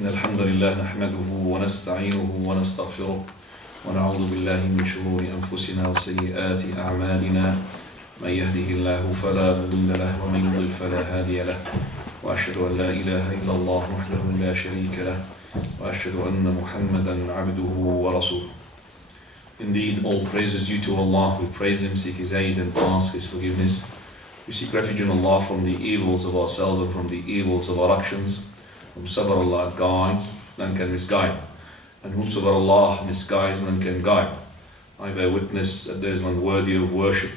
إن الحمد لله نحمده ونستعينه ونستغفره ونعوذ بالله من شرور أنفسنا وسيئات أعمالنا من يهده الله فلا مضل له ومن يضلل فلا هادي له وأشهد أن لا إله إلا الله وحده لا شريك له وأشهد أن محمدا عبده ورسوله. Indeed, all praise is due to Allah. We praise Him, seek His aid and ask His forgiveness. We seek refuge in Allah from the evils of ourselves and from the evils of our actions. Whomsoever Allah guides, none can misguide. And whomsoever Allah misguides, none can guide. I bear witness that there is none worthy of worship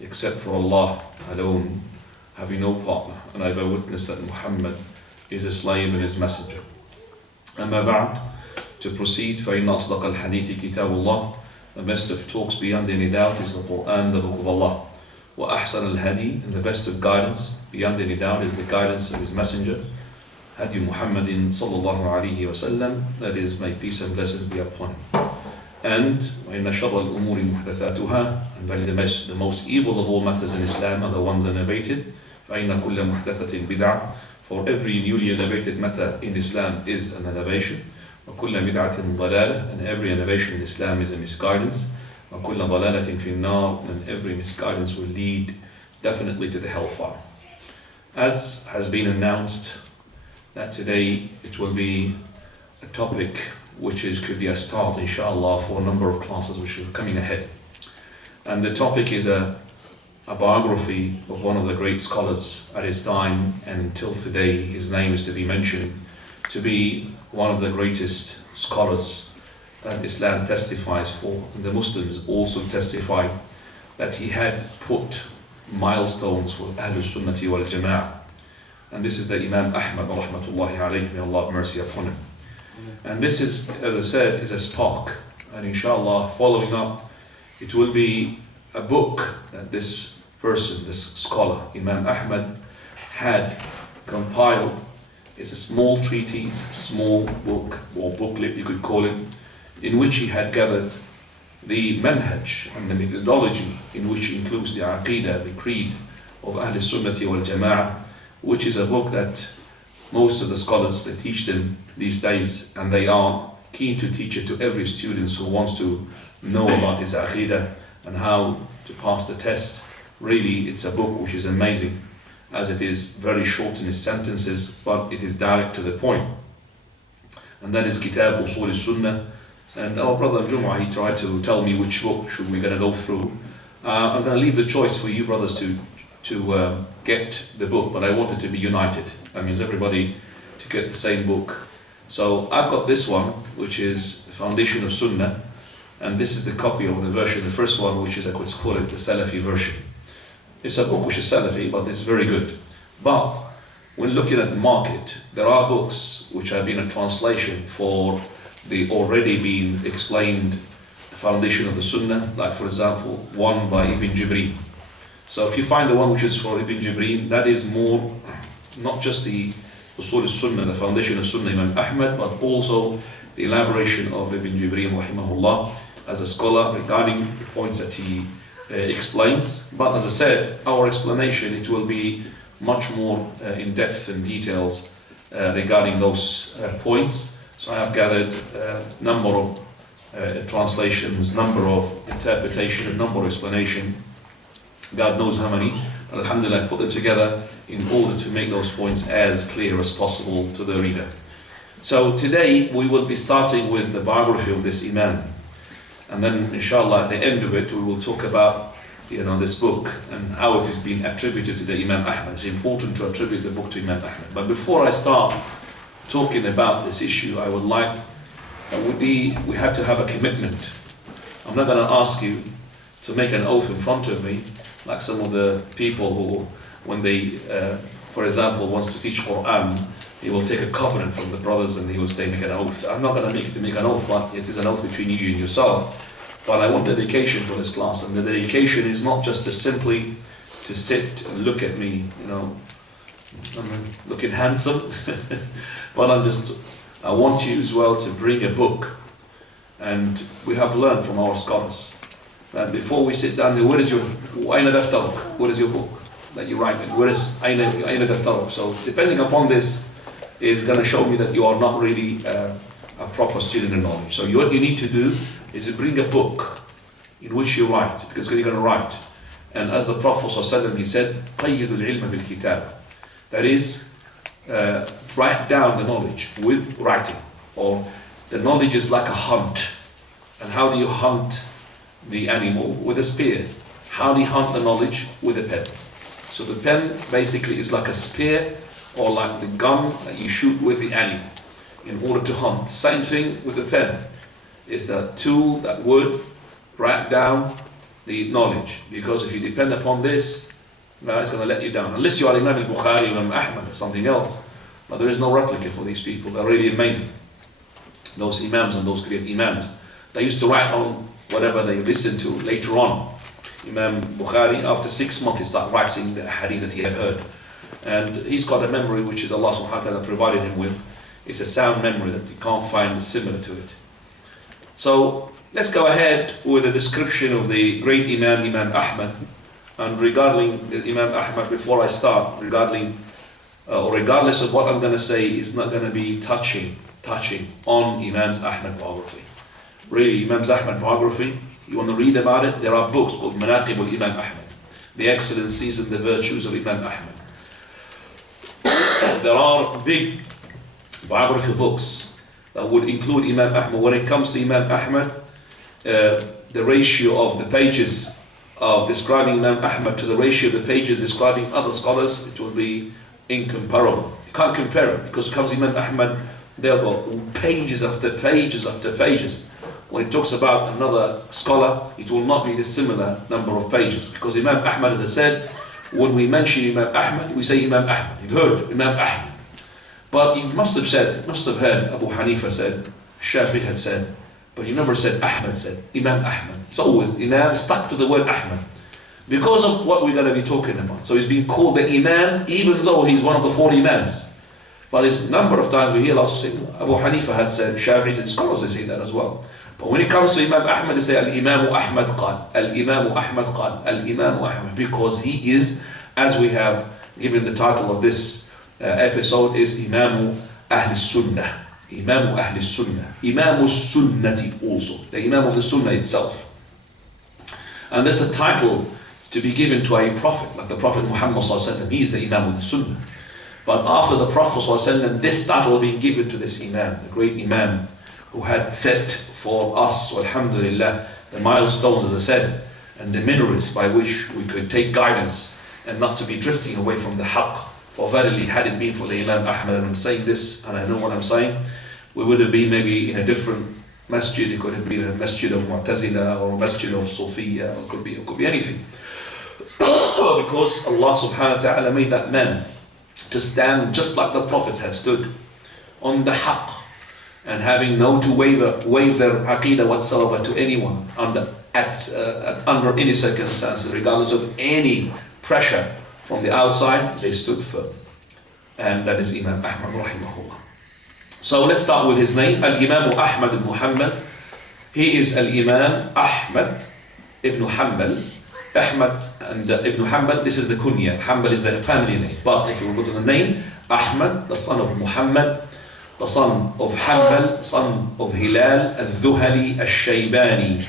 except for Allah alone, having no partner. And I bear witness that Muhammad is a slave and His messenger. Amma ba'd, to proceed, فَإِنَّ أَصْدَقَ الْحَدِيثِ كِتَابُ اللَّهِ. The best of talks beyond any doubt is the Quran, the Book of Allah. وَأَحْسَنَ الْهَدِي, and the best of guidance beyond any doubt is the guidance of His messenger. Hadi Muhammadin sallallahu alayhi wa sallam, that is, may peace and blessings be upon him. And وَإِنَّ شَرَّ الْأُمُورِ مُحْدَثَاتُهَا, and very the most evil of all matters in Islam are the ones innovated. فَإِنَّ كُلَّ مُحْدَثَةٍ بِدْعَةٍ, for every newly innovated matter in Islam is an innovation. وَكُلَّ بِدْعَةٍ ضَلَالَةٍ, and every innovation in Islam is a misguidance. وَكُلَّ ضَلَالَةٍ فِي النَّارِ, and every misguidance will lead definitely to the hellfire. As has been announced, that today it will be a topic which could be a start, inshallah, for a number of classes which are coming ahead. And the topic is a biography of one of the great scholars at his time, and until today his name is to be mentioned to be one of the greatest scholars that Islam testifies for. And the Muslims also testify that he had put milestones for Ahlul Sunnati wal Jama'ah. And this is the Imam Ahmad, rahmatullahi alayhi, may Allah have mercy upon him. And this is, as I said, is a spark. And inshallah, following up, it will be a book that this person, this scholar, Imam Ahmad, had compiled. It's a small treatise, small book, or booklet you could call it, in which he had gathered the manhaj and the methodology, in which includes the aqidah, the creed of Ahl Sunnati wal Jama'ah, which is a book that most of the scholars, they teach them these days, and they are keen to teach it to every student who wants to know about his aqidah and how to pass the test. Really, it's a book which is amazing, as it is very short in its sentences, but it is direct to the point. And that is Kitab Usul Sunnah. And our brother Jum'ah, he tried to tell me which book should we going to go through. I'm going to leave the choice for you brothers to get the book, but I want it to be united. That means everybody to get the same book. So I've got this one, which is the Foundation of Sunnah, and this is the copy of the version, the first one, which is, I could call it the Salafi version. It's a book which is Salafi, but it's very good. But when looking at the market, there are books which have been a translation for the already been explained the foundation of the Sunnah, like for example, one by Ibn Jibreel. So if you find the one which is for Ibn Jibreel, that is more, not just the Usul al-Sunnah, the foundation of Sunnah, Imam Ahmad, but also the elaboration of Ibn Jibreel, rahimahullah, as a scholar regarding the points that he explains. But as I said, our explanation, it will be much more in depth and details regarding those points. So I have gathered a number of translations, number of interpretation, a number of explanation. God knows how many. Alhamdulillah, put them together in order to make those points as clear as possible to the reader. So today we will be starting with the biography of this Imam, and then inshallah at the end of it we will talk about this book and how it has been attributed to the Imam Ahmad. It's important to attribute the book to Imam Ahmad. But before I start talking about this issue, I would like we have to have a commitment. I'm not going to ask you to make an oath in front of me, like some of the people who, when they, for example, wants to teach Quran, he will take a covenant from the brothers and he will say, make an oath. I'm not going to make you to make an oath, but it is an oath between you and yourself. But I want dedication for this class, and the dedication is not just to simply to sit and look at me, I'm looking handsome, but I want you as well to bring a book. And we have learned from our scholars that before we sit down, where is your book that you write in? Where is Aina Daftaruk? So depending upon this, is going to show me that you are not really a proper student of knowledge. So what you need to do is to bring a book in which you write, because you're going to write. And as the Prophet ﷺ, he said, قَيِّدُ الْعِلْمَ بِالْكِتَابِ. That is, write down the knowledge with writing. Or the knowledge is like a hunt. And how do you hunt the animal? With a spear. How do you hunt the knowledge? With a pen. So the pen basically is like a spear, or like the gun that you shoot with the animal in order to hunt. Same thing with the pen. Is the tool that would write down the knowledge. Because if you depend upon this, no, it's going to let you down. Unless you are Imam al-Bukhari, Imam Ahmad, or something else. But there is no replica for these people. They're really amazing. Those Imams and those great Imams. They used to write on whatever they listened to later on. Imam Bukhari, after 6 months, he started writing the hadith that he had heard. And he's got a memory which is Allah subhanahu wa ta'ala provided him with. It's a sound memory that you can't find similar to it. So let's go ahead with a description of the great Imam, Imam Ahmad. And regarding the Imam Ahmad, before I start, regardless of what I'm going to say, is not going to be touching on Imam Ahmad biography. Really, Imam Ahmad biography, you want to read about it, there are books called Manaqib al-Imam Ahmad, the excellencies and the virtues of Imam Ahmad. There are big biography books that would include Imam Ahmad. When it comes to Imam Ahmad, the ratio of the pages of describing Imam Ahmad to the ratio of the pages describing other scholars, it will be incomparable. You can't compare it, because it comes to Imam Ahmad, there are pages after pages after pages. When it talks about another scholar, it will not be the similar number of pages, because Imam Ahmad has said, when we mention Imam Ahmad, we say Imam Ahmad. You've heard Imam Ahmad. But you must have heard Abu Hanifa said, Shafi'i had said, but you never said Ahmad said, Imam Ahmad. It's always Imam stuck to the word Ahmad, because of what we're going to be talking about. So he's being called the Imam, even though he's one of the 4 Imams. But it's a number of times we hear also say, Abu Hanifa had said, Shafi'i, and scholars they say that as well. But when it comes to Imam Ahmad, they say, Al-Imam Ahmad qal, Al-Imam Ahmad qal, Al-Imam Ahmad, because he is, as we have given the title of this episode, is Imam Ahl Sunnah. Imam Ahl Sunnah. Imam Sunnati also. The Imam of the Sunnah itself. And there's a title to be given to a prophet, like the Prophet Muhammad sallallahu alaihi wasallam. He is the Imam of the Sunnah. But after the Prophet sallallahu alaihi wasallam, this title being given to this Imam, the great Imam, who had set for us, alhamdulillah, the milestones, as I said, and the minarets by which we could take guidance and not to be drifting away from the haqq. For verily, had it been for the Imam Ahmad, and I'm saying this, and I know what I'm saying, we would have been maybe in a different masjid. It could have been a masjid of Mu'tazila, or a masjid of Sufiya, or it could be anything. Because Allah subhanahu wa ta'ala made that man to stand just like the prophets had stood on the haqq, and having no to waive their aqidah whatsoever to anyone under any circumstances, regardless of any pressure from the outside, they stood firm. And that is Imam Ahmad rahimahullah. So let's start with his name, Al-Imam Ahmad ibn Muhammad. He is Al-Imam Ahmad ibn Hanbal. Ahmad and Ibn Hanbal, this is the kunya. Hanbal is the family name. But if you go to the name, Ahmad, the son of Muhammad, the son of Hanbal, son of Hilal, al-Dhuhali, al-Shaybani,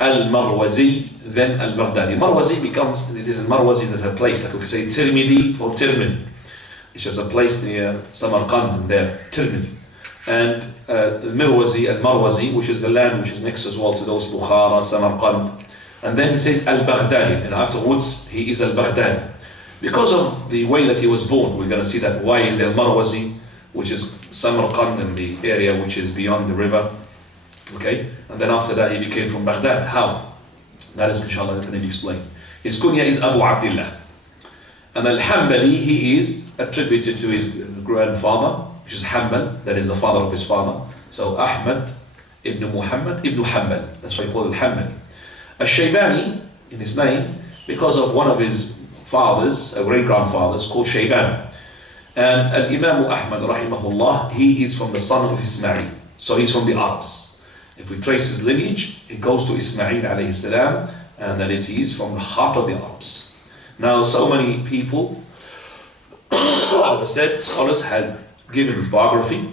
al-Marwazi, then al-Baghdadi. Marwazi becomes, Marwazi is a place, like we could say Tirmidhi for Tirmidh, which is a place near Samarkand there, Tirmidh. And Marwazi, al-Marwazi, which is the land which is next as well to those Bukhara, Samarkand. And then he says al-Baghdadi, and afterwards he is al-Baghdadi. Because of the way that he was born, we're going to see that why is al-Marwazi, which is Samarkand in the area which is beyond the river. Okay, and then after that he became from Baghdad. How? That is inshallah going to be explained. His kunya is Abu Abdullah. And al-Hanbali, he is attributed to his grandfather, which is Hanbal, that is the father of his father. So Ahmad ibn Muhammad ibn Hanbal, that's why he called it Hanbali. Al-Shaybani, in his name, because of one of his fathers, great-grandfathers, called Shayban. And Al-Imam Ahmad rahimahullah, he is from the son of Ismail. So he's from the Arabs. If we trace his lineage, it goes to Ismail alayhi salam, and that is, he is from the heart of the Arabs. Now, so many people, as I said, scholars had given his biography,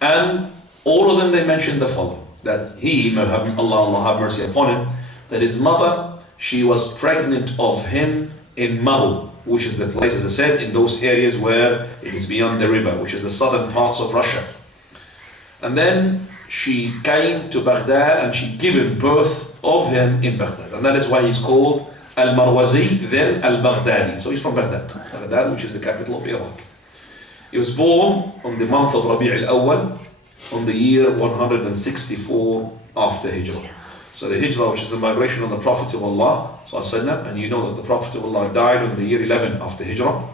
and all of them they mentioned the following: that he, Allah have mercy upon him, that his mother, she was pregnant of him in Maru, which is the place, as I said, in those areas where it is beyond the river, which is the southern parts of Russia. And then she came to Baghdad and she given birth of him in Baghdad, and that is why he's called Al-Marwazi, then Al-Baghdadi. So he's from Baghdad, which is the capital of Iraq. He was born on the month of Rabi' al-Awwal, on the year 164 after Hijrah. So the Hijrah, which is the migration of the Prophet of Allah, and you know that the Prophet of Allah died on the year 11 after Hijrah.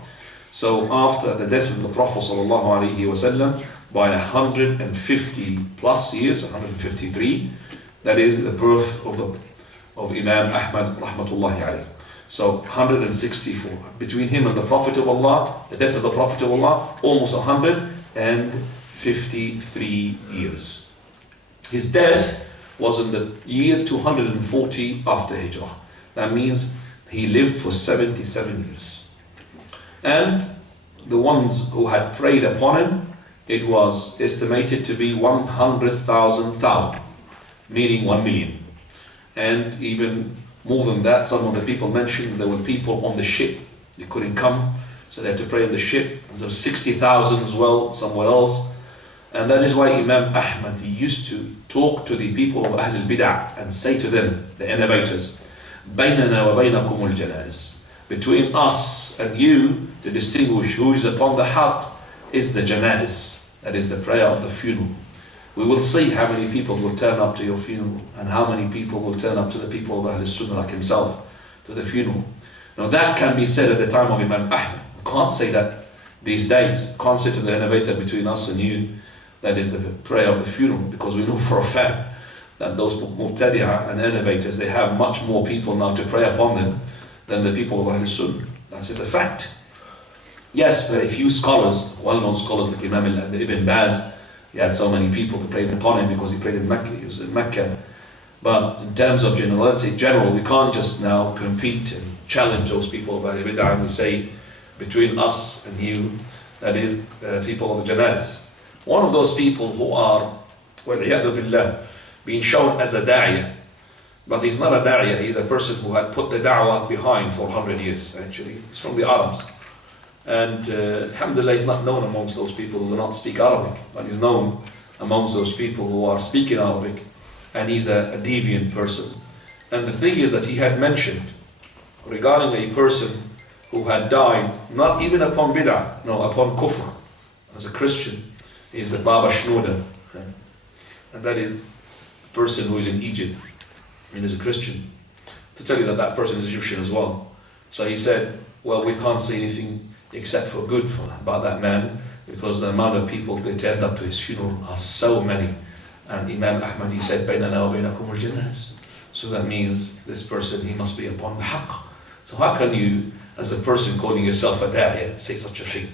So after the death of the Prophet ﷺ by 150 plus years, 153, that is the birth of Imam Ahmad rahmatullahi alayhi. So 164. Between him and the Prophet of Allah, the death of the Prophet of Allah, almost 153 years. His death was in the year 240 after Hijrah. That means he lived for 77 years. And the ones who had prayed upon him, it was estimated to be 100,000, meaning 1 million. And even more than that, some of the people mentioned there were people on the ship, they couldn't come, so they had to pray on the ship. There was 60,000 as well, somewhere else. And that is why Imam Ahmad, he used to talk to the people of Ahl al-Bid'ah and say to them, the innovators, بَيْنَنَا وَبَيْنَكُمُ الْجَنَائِزِ, between us and you, to distinguish who is upon the haqq, is the janaiz, that is the prayer of the funeral. We will see how many people will turn up to your funeral, and how many people will turn up to the people of Ahl Sunnah like himself, to the funeral. Now that can be said at the time of Imam Ahmad. We can't say that these days. Can't say to the innovator, between us and you, that is the prayer of the funeral, because we know for a fact that those Muqtadi'ah and innovators, they have much more people now to pray upon them than the people of Ahl Sunnah. That's a fact. Yes, very few scholars, well-known scholars like Imam Ibn Baz, he had so many people to pray upon him because he prayed in Mecca, he was in Mecca. But in terms of generality, we can't just now compete and challenge those people of Ahl Bid'ah and we say, between us and you, that is people of the Janaz. One of those people who are, وَالْعِيَاذُ بِاللَّهِ, being shown as a da'iyah, but he's not a da'iyah, he's a person who had put the da'wah behind for 100 years actually. He's from the Arabs. And alhamdulillah, he's not known amongst those people who do not speak Arabic, but he's known amongst those people who are speaking Arabic, and he's a deviant person. And the thing is that he had mentioned regarding a person who had died, not even upon bid'ah, no, upon kufr, as a Christian, is the Baba Shnoda. And that is a person who is in Egypt, and is a Christian. To tell you that that person is Egyptian as well. So he said, well, we can't say anything except for good about that man, because the amount of people that turned up to his funeral are so many. And Imam Ahmad, he said, بَيْنَنَا وَبَيْنَكُمُ الْجَنَائِزِ. So that means this person, he must be upon the haqq. So how can you, as a person calling yourself a da'iyah, say such a thing?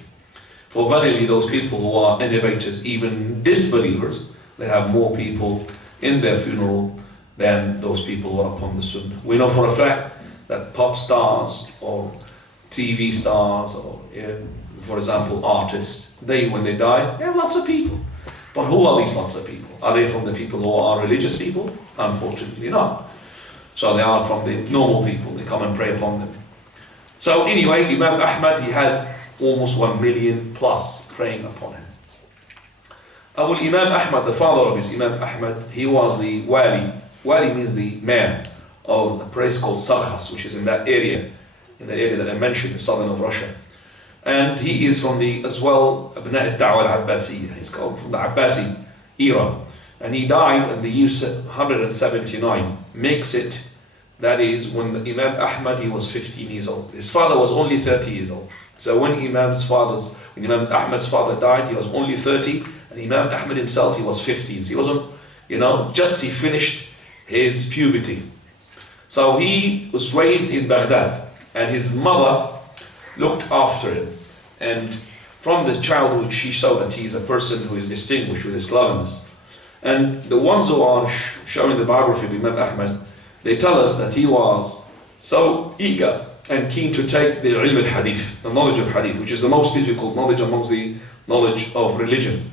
For verily those people who are innovators, even disbelievers, they have more people in their funeral than those people who are upon the sunnah. We know for a fact that pop stars or TV stars or, for example, artists, when they die, they have lots of people. But who are these lots of people? Are they from the people who are religious people? Unfortunately not. So they are from the normal people, they come and pray upon them. So anyway, Imam Ahmad, he had almost 1 million plus praying upon him. Imam Ahmad, the father of his Imam Ahmad, he was the wali. Wali means the mayor of a place called Sarkhas, which is in that area, in the area that I mentioned, the southern of Russia. And he is from the, as well, Abna' al-Da'wah al-Abbasiyya. He's called from the Abbasi era. And he died in the year 179. Makes it, that is, when Imam Ahmad, he was 15 years old. His father was only 30 years old. So when Imam Ahmad's father died, he was only 30, and Imam Ahmad himself, he was 15. So he wasn't, he finished his puberty. So he was raised in Baghdad, and his mother looked after him. And from the childhood, she saw that he is a person who is distinguished with his cleverness. And the ones who are showing the biography of Imam Ahmad, they tell us that he was so eager and keen to take the ilm al-hadith, the knowledge of hadith, which is the most difficult knowledge amongst the knowledge of religion.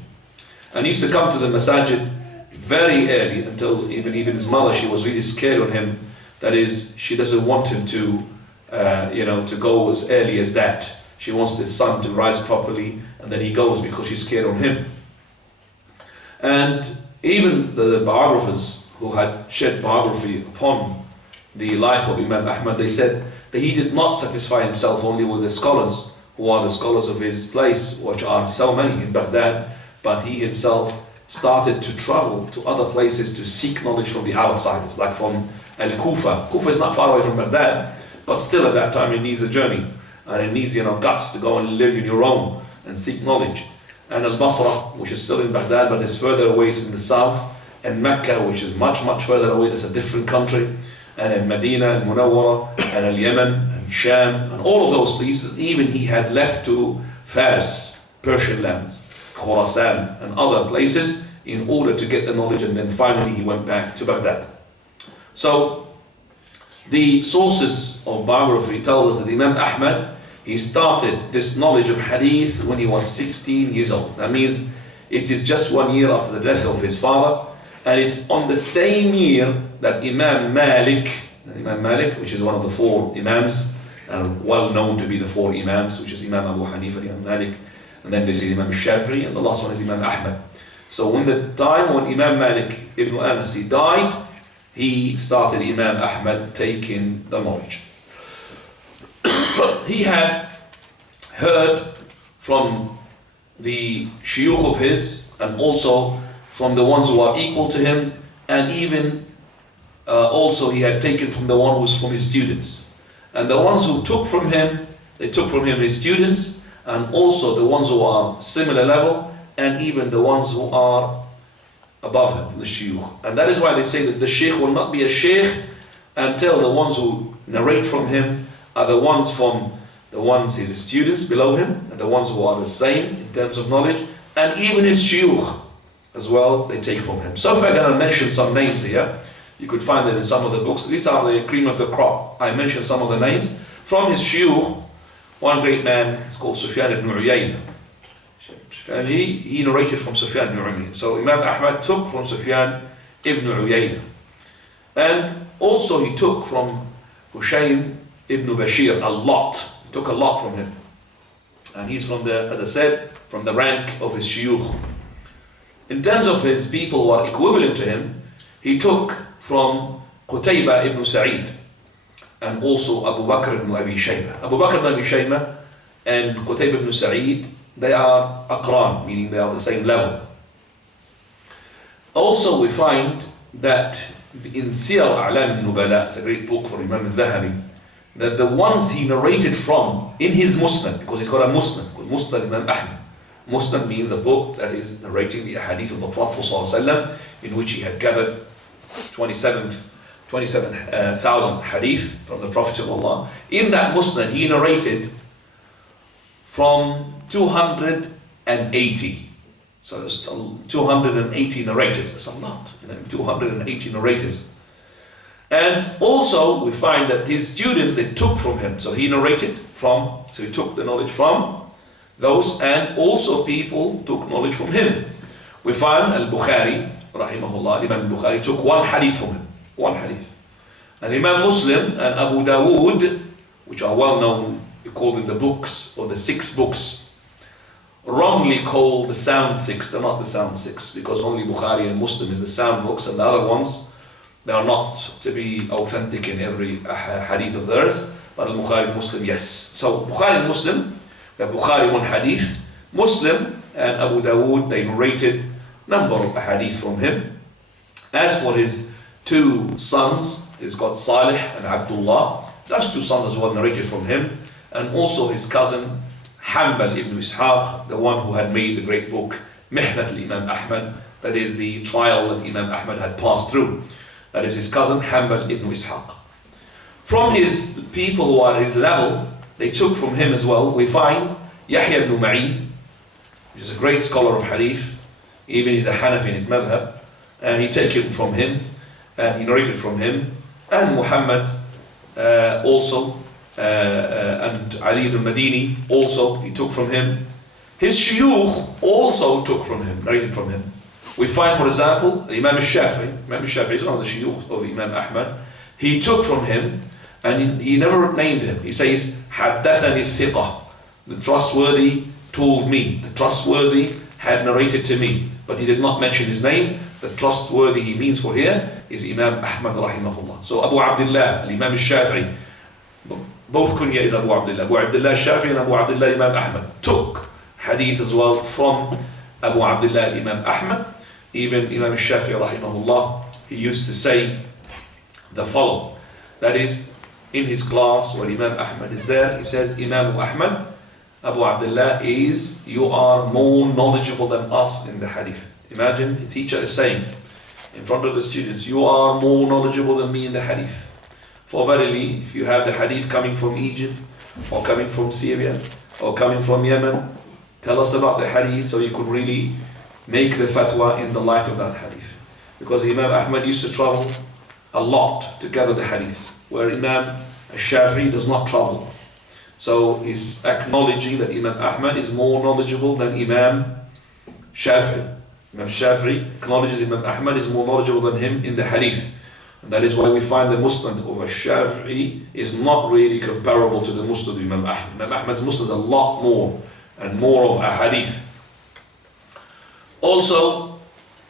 And he used to come to the masajid very early, until even his mother, she was really scared on him. That is, she doesn't want him to, to go as early as that. She wants his son to rise properly, and then he goes because she's scared on him. And even the biographers who had shed biography upon the life of Imam Ahmad, they said that he did not satisfy himself only with the scholars, who are the scholars of his place, which are so many in Baghdad, but he himself started to travel to other places to seek knowledge from the outsiders, like from Al-Kufa. Kufa is not far away from Baghdad, but still at that time it needs a journey, and it needs guts to go and live in your own and seek knowledge. And Al-Basra, which is still in Baghdad but is further away, it's in the south, and Mecca, which is much further away, that's a different country, and in Medina and Munawwara and Al-Yemen and Sham and all of those places. Even he had left to Fars, Persian lands, Khurasan and other places in order to get the knowledge, and then finally he went back to Baghdad. So the sources of biography tell us that Imam Ahmad, he started this knowledge of hadith when he was 16 years old. That means it is just 1 year after the death of his father, and it's on the same year that Imam Malik, which is one of the 4 Imams, and well known to be the 4 Imams, which is Imam Abu Hanifa, Imam Malik, and then there's Imam Shafi'i, and the last one is Imam Ahmad. So when the time when Imam Malik ibn Anas died, he started Imam Ahmad taking the knowledge. He had heard from the shuyukh of his, and also from the ones who are equal to him, and even also he had taken from the one who was from his students. And the ones who took from him, they took from him his students, and also the ones who are similar level, and even the ones who are above him, the shuyukh. And that is why they say that the sheikh will not be a sheikh until the ones who narrate from him are the ones from the ones his students below him, and the ones who are the same in terms of knowledge, and even his shuyukh as well, they take from him. So if I'm going to mention some names here, you could find that in some of the books. These are the cream of the crop. I mentioned some of the names. From his shuyukh, one great man is called Sufyan ibn Uyayna. And he narrated from Sufyan ibn Uyayna. So Imam Ahmad took from Sufyan ibn Uyayna. And also he took from Hushaym ibn Bashir a lot. He took a lot from him. And he's from the, as I said, from the rank of his shuyukh. In terms of his people who are equivalent to him, he took from Qutayba ibn Sa'id, and also Abu Bakr ibn Abi Shayba. Abu Bakr ibn Abi Shayba and Qutayba ibn Sa'id, they are aqran, meaning they are the same level. Also we find that in Siyar A'lam al-Nubala, it's a great book for Imam al-Dhahabi, that the ones he narrated from in his Musnad, because he's got a Musnad, called Musnad Imam Ahmad. Musnad means a book that is narrating the hadith of the Prophet ﷺ, in which he had gathered 27,000 hadith from the Prophet of Allah. In that Musnad, he narrated from 280. So there's 280 narrators. That's a lot, 280 narrators. And also we find that his students, they took from him. So he narrated from, so he took the knowledge from those, and also people took knowledge from him. We find Al-Bukhari, rahimahullah, Imam Bukhari took 1 hadith from him. 1 hadith. And Imam Muslim and Abu Dawood, which are well known, we call them the books, or the 6 books, wrongly called the sound 6. They're not the sound 6, because only Bukhari and Muslim is the sound books, and the other ones, they are not to be authentic in every hadith of theirs, but Al-Bukhari and Muslim, yes. So Bukhari and Muslim, the Bukhari 1 hadith, Muslim and Abu Dawood, they narrated number of hadith from him. As for his 2 sons, he's got Salih and Abdullah, those 2 sons as well narrated from him, and also his cousin Hanbal ibn Ishaq, the one who had made the great book Mihnat al-Imam Ahmad, that is the trial that Imam Ahmad had passed through. That is his cousin Hanbal ibn Ishaq. From his people who are his level, they took from him as well. We find Yahya ibn Ma'in, which is a great scholar of hadith, even he's a Hanafi in his madhab, and he taken from him, and he narrated from him, and Muhammad also, and Ali ibn Madini also, he took from him. His shuyukh also took from him, narrated from him. We find, for example, Imam al-Shafi'i. Imam al-Shafi'i is one of the shuyukh of Imam Ahmad. He took from him, and he never named him. He says, حَدَّثَنِ الثِّقَةِ, the trustworthy told me. The trustworthy had narrated to me. But he did not mention his name. The trustworthy he means for here is Imam Ahmad rahimahullah. So Abu Abdullah, Imam al-Shafi'i, both kunya is Abu Abdullah. Abu Abdullah al-Shafi'i and Abu Abdullah Imam Ahmad took hadith as well from Abu Abdullah Imam Ahmad. Even Imam al-Shafi'i rahimahullah, he used to say the following. That is, in his class where Imam Ahmad is there, he says, Imam Ahmad, Abu Abdullah is, you are more knowledgeable than us in the hadith. Imagine the teacher is saying in front of the students, you are more knowledgeable than me in the hadith. For verily, if you have the hadith coming from Egypt, or coming from Syria, or coming from Yemen, tell us about the hadith so you could really make the fatwa in the light of that hadith. Because Imam Ahmad used to travel a lot to gather the hadiths, where Imam al-Shafi'i does not travel. So he's acknowledging that Imam Ahmad is more knowledgeable than Imam Shafi'i. Imam Shafi'i acknowledges Imam Ahmad is more knowledgeable than him in the hadith. And that is why we find the Musnad of al-Shafi'i is not really comparable to the Musnad of Imam Ahmad. Imam Ahmad's Musnad is a lot more and more of a hadith. Also,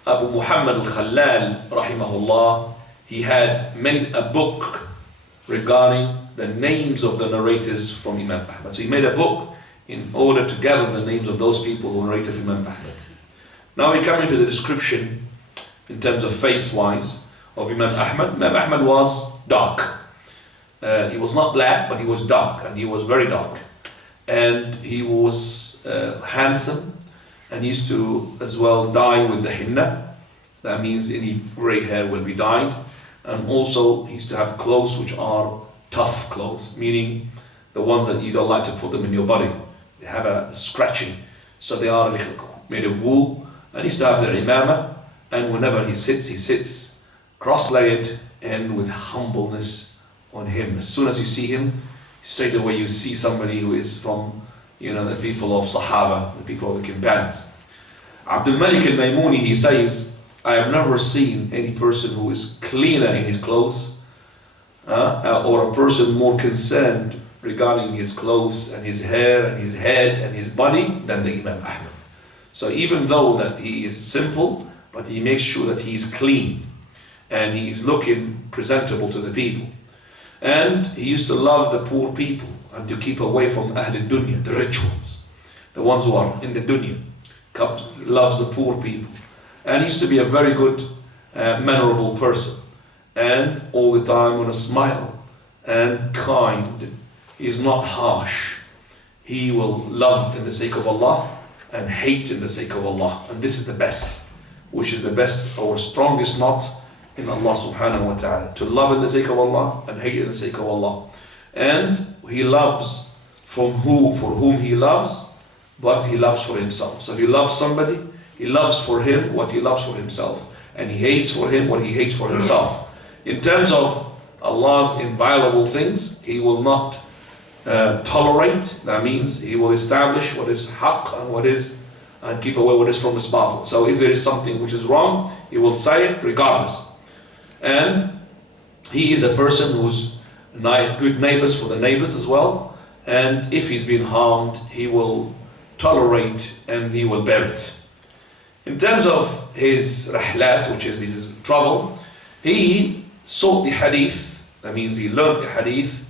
Abu Muhammad al-Khallal rahimahullah, he had made a book regarding the names of the narrators from Imam Ahmad. So he made a book in order to gather the names of those people who narrated from Imam Ahmad. Now we come into the description in terms of face-wise of Imam Ahmad. Imam Ahmad was dark. He was not black, but he was dark, and he was very dark. And he was handsome, and he used to as well dye with the henna. That means any grey hair will be dyed. And also he used to have clothes which are tough clothes, meaning the ones that you don't like to put them in your body. They have a scratching, so they are made of wool. And he used to have the imama, and whenever he sits cross-legged and with humbleness on him. As soon as you see him, straight away you see somebody who is from, the people of Sahaba, the people of the companions. Abdul Malik al-Maymuni, he says, I have never seen any person who is cleaner in his clothes, or a person more concerned regarding his clothes and his hair and his head and his body than the Imam Ahmad. So even though that he is simple, but he makes sure that he is clean and he is looking presentable to the people. And he used to love the poor people and to keep away from Ahl al-Dunya, the rich ones, the ones who are in the dunya. He loves the poor people. And he used to be a very good, mannerable person. And all the time with a smile and kind. He is not harsh. He will love in the sake of Allah and hate in the sake of Allah. And this is the best, which is the best or strongest knot in Allah subhanahu wa ta'ala. To love in the sake of Allah and hate in the sake of Allah. And he loves for whom he loves, but he loves for himself. So if he loves somebody, he loves for him what he loves for himself. And he hates for him what he hates for himself. In terms of Allah's inviolable things, he will not tolerate. That means he will establish what is haqq and keep away what is from his batil. So if there is something which is wrong, he will say it regardless. And he is a person who's good neighbors for the neighbors as well. And if he's been harmed, he will tolerate and he will bear it. In terms of his rahlat, which is his travel, he sought the hadith. That means he learned the hadith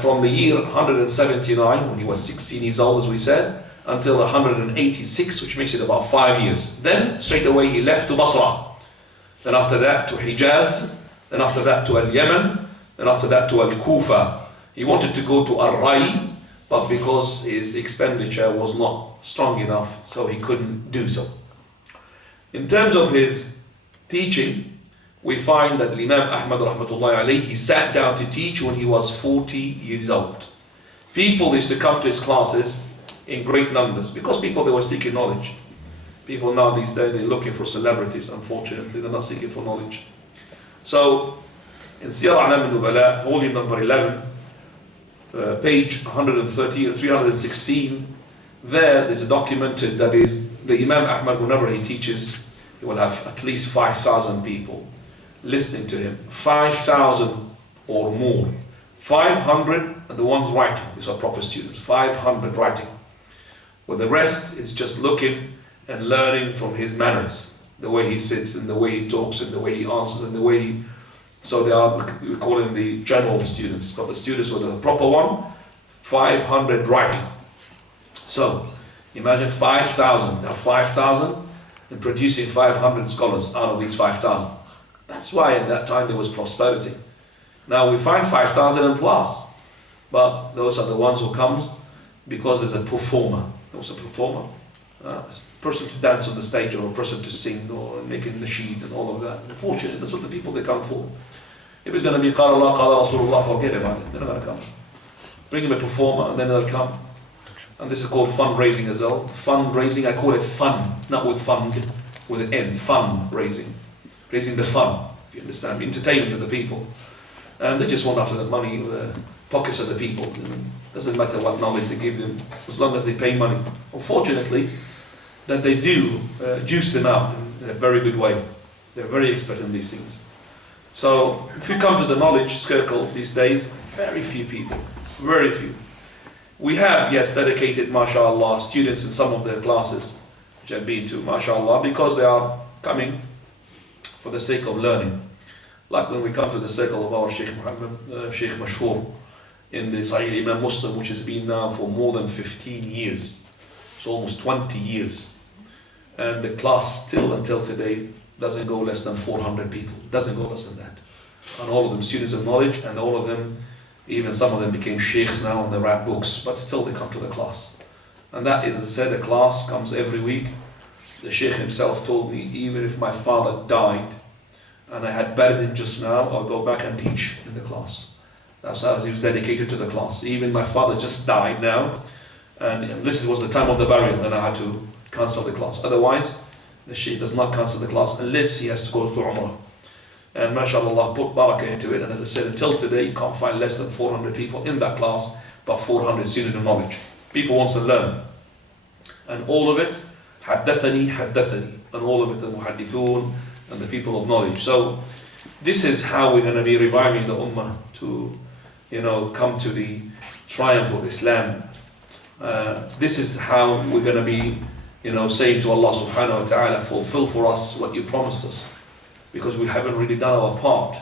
from the year 179, when he was 16 years old, as we said, until 186, which makes it about 5 years. Then straight away he left to Basra. Then after that to Hijaz. Then after that to Al-Yemen. Then after that to Al-Kufa. He wanted to go to Ar-Ray, but because his expenditure was not strong enough, so he couldn't do so. In terms of his teaching, we find that Imam Ahmad rahmatullahi alayhi, he sat down to teach when he was 40 years old. People used to come to his classes in great numbers because they were seeking knowledge. People now these days, they're looking for celebrities, unfortunately, they're not seeking for knowledge. So, in Siyar A'lam al-Nubala, volume number 11, page 113, 316, there's a documented that is the Imam Ahmad, whenever he teaches, he will have at least 5,000 people listening to him. 5,000 or more. 500 are the ones writing. These are proper students. 500 writing. Well, the rest is just looking and learning from his manners, the way he sits and the way he talks and the way he answers and the way he... So they are, we call them the general students, but the students with the proper one, 500 writing. So imagine 5,000. Now 5,000 and producing 500 scholars out of these 5,000. That's why at that time there was prosperity. Now we find 5,000 and plus, but those are the ones who come because there's a performer. There's a performer, a person to dance on the stage or a person to sing or making the sheet and all of that. Unfortunately, that's what the people they come for. If it's going to be Qala Allah, Qala Rasulullah, forget about it. They're not going to come. Bring him a performer and then they'll come. And this is called fundraising as well. Fundraising, I call it fun, not with fund, with an N, fundraising. Raising the fun, if you understand, entertainment of the people. And they just want after the money, the pockets of the people. It doesn't matter what knowledge they give them, as long as they pay money. Unfortunately, that they do juice them out in a very good way. They're very expert in these things. So, if you come to the knowledge circles these days, very few people, very few. We have, yes, dedicated, mashallah, students in some of their classes, which I've been to, mashallah, because they are coming for the sake of learning. Like when we come to the circle of our Sheikh Muhammad, Sheikh Mashhur, in the Sahih Imam Muslim, which has been now for more than 15 years. It's almost 20 years. And the class still until today doesn't go less than 400 people. Doesn't go less than that. And all of them students of knowledge, and all of them, even some of them became sheikhs now and they write books, but still they come to the class. And that is, as I said, the class comes every week. The sheikh himself told me, even if my father died and I had buried him just now, I'll go back and teach in the class. That's how he was dedicated to the class. Even my father just died now, and this was the time of the burial, and I had to cancel the class. Otherwise, the sheikh does not cancel the class unless he has to go through Umrah. And mashallah, put barakah into it. And as I said, until today, you can't find less than 400 people in that class, but 400 students of knowledge. People want to learn. And all of it, haddathani, and all of it, the muhaddithun, and the people of knowledge. So, this is how we're going to be reviving the ummah to, come to the triumph of Islam. This is how we're going to be, saying to Allah subhanahu wa ta'ala, fulfill for us what you promised us. Because we haven't really done our part.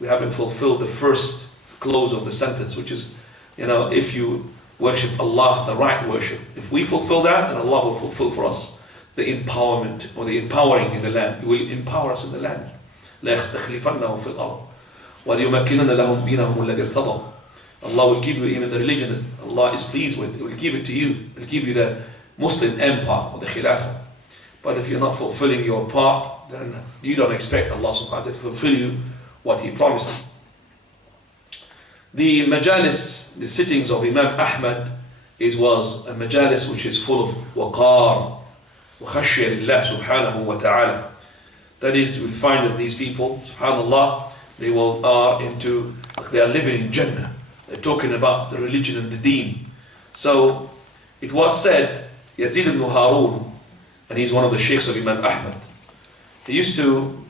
We haven't fulfilled the first close of the sentence, which is, if you worship Allah, the right worship. If we fulfill that, then Allah will fulfill for us the empowerment or the empowering in the land. He will empower us in the land. لا يستخلفنهم في الأرض وليمكنن لهم دينهم الذي ارتضى. Allah will give you even the religion that Allah is pleased with. He will give it to you. He will give you the Muslim empire or the Khilafah. But if you're not fulfilling your part, then you don't expect Allah subhanahu wa ta'ala to fulfill you what He promised. The majalis, the sittings of Imam Ahmad, was a majalis which is full of waqar, wa khashya lillah subhanahu wa ta'ala. That is, we'll find that these people, subhanallah, they are living in Jannah. They're talking about the religion and the deen. So, it was said, Yazid ibn Harun, and he's one of the sheikhs of Imam Ahmad, he used to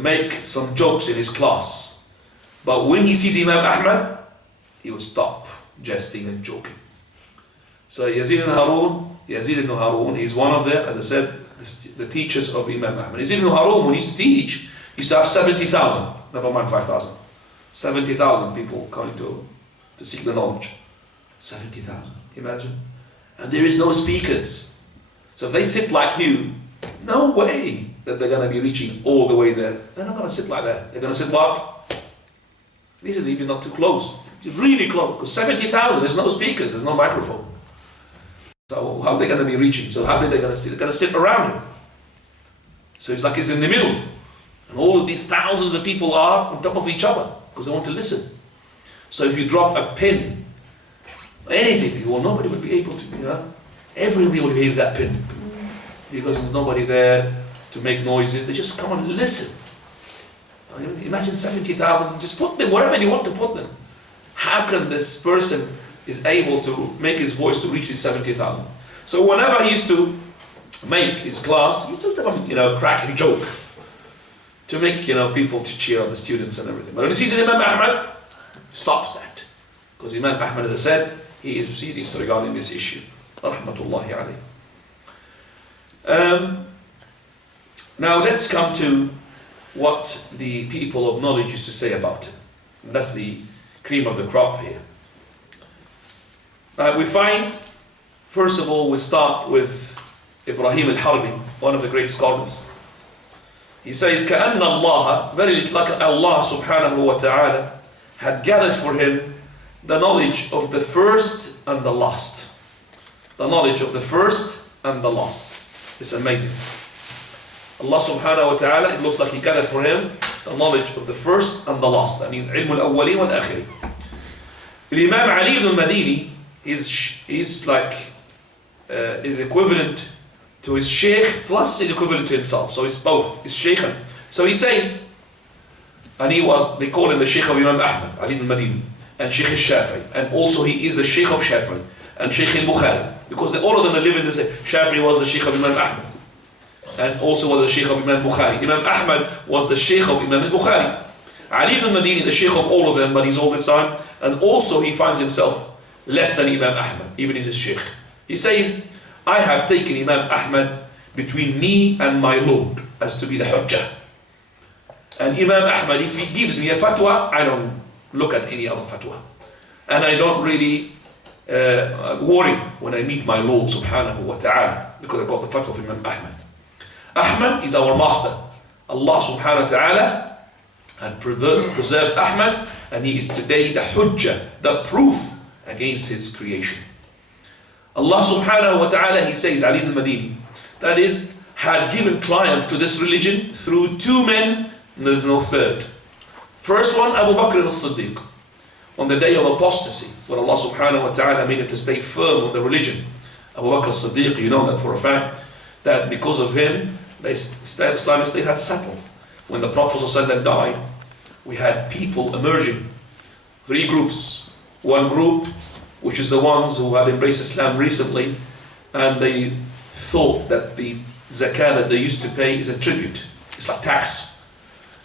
make some jokes in his class. But when he sees Imam Ahmad, he would stop jesting and joking. So Yazid ibn Harun, he's one of the, as I said, the teachers of Imam Ahmad. Yazid ibn Harun, when he used to teach, he used to have 70,000, never mind 5,000. 70,000 people coming to seek the knowledge. 70,000, imagine. And there is no speakers. So if they sit like you, no way that they're going to be reaching all the way there. They're not going to sit like that. They're going to sit what? This is even not too close. It's really close. Because 70,000, there's no speakers, there's no microphone. So how are they going to be reaching? So how are they going to sit? They're going to sit around him. So it's like he's in the middle. And all of these thousands of people are on top of each other because they want to listen. So if you drop a pin, anything, well, nobody would be able to, everybody would hear that pin. Because there's nobody there to make noises. They just come and listen. Imagine 70,000, just put them wherever you want to put them. how can this person is able to make his voice to reach his 70,000? So whenever he used to make his class, he used to tell them, crack and joke to make, people to cheer on the students and everything. But when he sees Imam Ahmad, stops that. Because Imam Ahmad, as I said, he is serious regarding this issue. Rahmatullahi alayhi. Now let's come to what the people of knowledge used to say about him. And that's the cream of the crop here. We find, first of all, we start with Ibrahim al-Harbi, one of the great scholars. He says, كَأَنَّ اللَّهَ, very like Allah subhanahu wa ta'ala had gathered for him the knowledge of the first and the last. The knowledge of the first and the last. It's amazing. Allah subhanahu wa ta'ala, it looks like he gathered for him the knowledge of the first and the last. That means ilm al-awwali wal-akhiri. Imam Ali ibn al-Madini is like is equivalent to his Sheikh plus is equivalent to himself. So it's both. It's Sheikh. So he says, and they call him the Sheikh of Imam Ahmad, Ali ibn al-Madini, and Sheikh al-Shafi'i, and also he is the Sheikh of Shafi'i, and Sheikh al-Bukhari, because all of them live in the same. Shafi'i was the Sheikh of Imam Ahmad, and also was the Sheikh of Imam Bukhari. Imam Ahmad was the Sheikh of Imam al-Bukhari. Ali ibn al-Madini, the Sheikh of all of them, but he's all the time, and also he finds himself less than Imam Ahmad, even as his Sheikh. He says, I have taken Imam Ahmad between me and my Lord as to be the Hujjah. And Imam Ahmad, if he gives me a fatwa, I don't look at any other fatwa. And I don't really worry when I meet my Lord subhanahu wa ta'ala, because I got the fatwa of Imam Ahmad. Ahmad is our master. Allah subhanahu wa ta'ala had preserved Ahmad, and he is today the Hujjah, the proof against his creation. Allah subhanahu wa ta'ala, he says, Ali al-Madini, that is, had given triumph to this religion through two men, and there is no third. First one, Abu Bakr as-Siddiq, on the day of apostasy, where Allah subhanahu wa ta'ala made him to stay firm on the religion. Abu Bakr as-Siddiq, you know that for a fact, that because of him, the Islamic State had settled. When the Prophet ﷺ died, we had people emerging, three groups. One group, which is the ones who had embraced Islam recently, and they thought that the zakah that they used to pay is a tribute. It's like tax.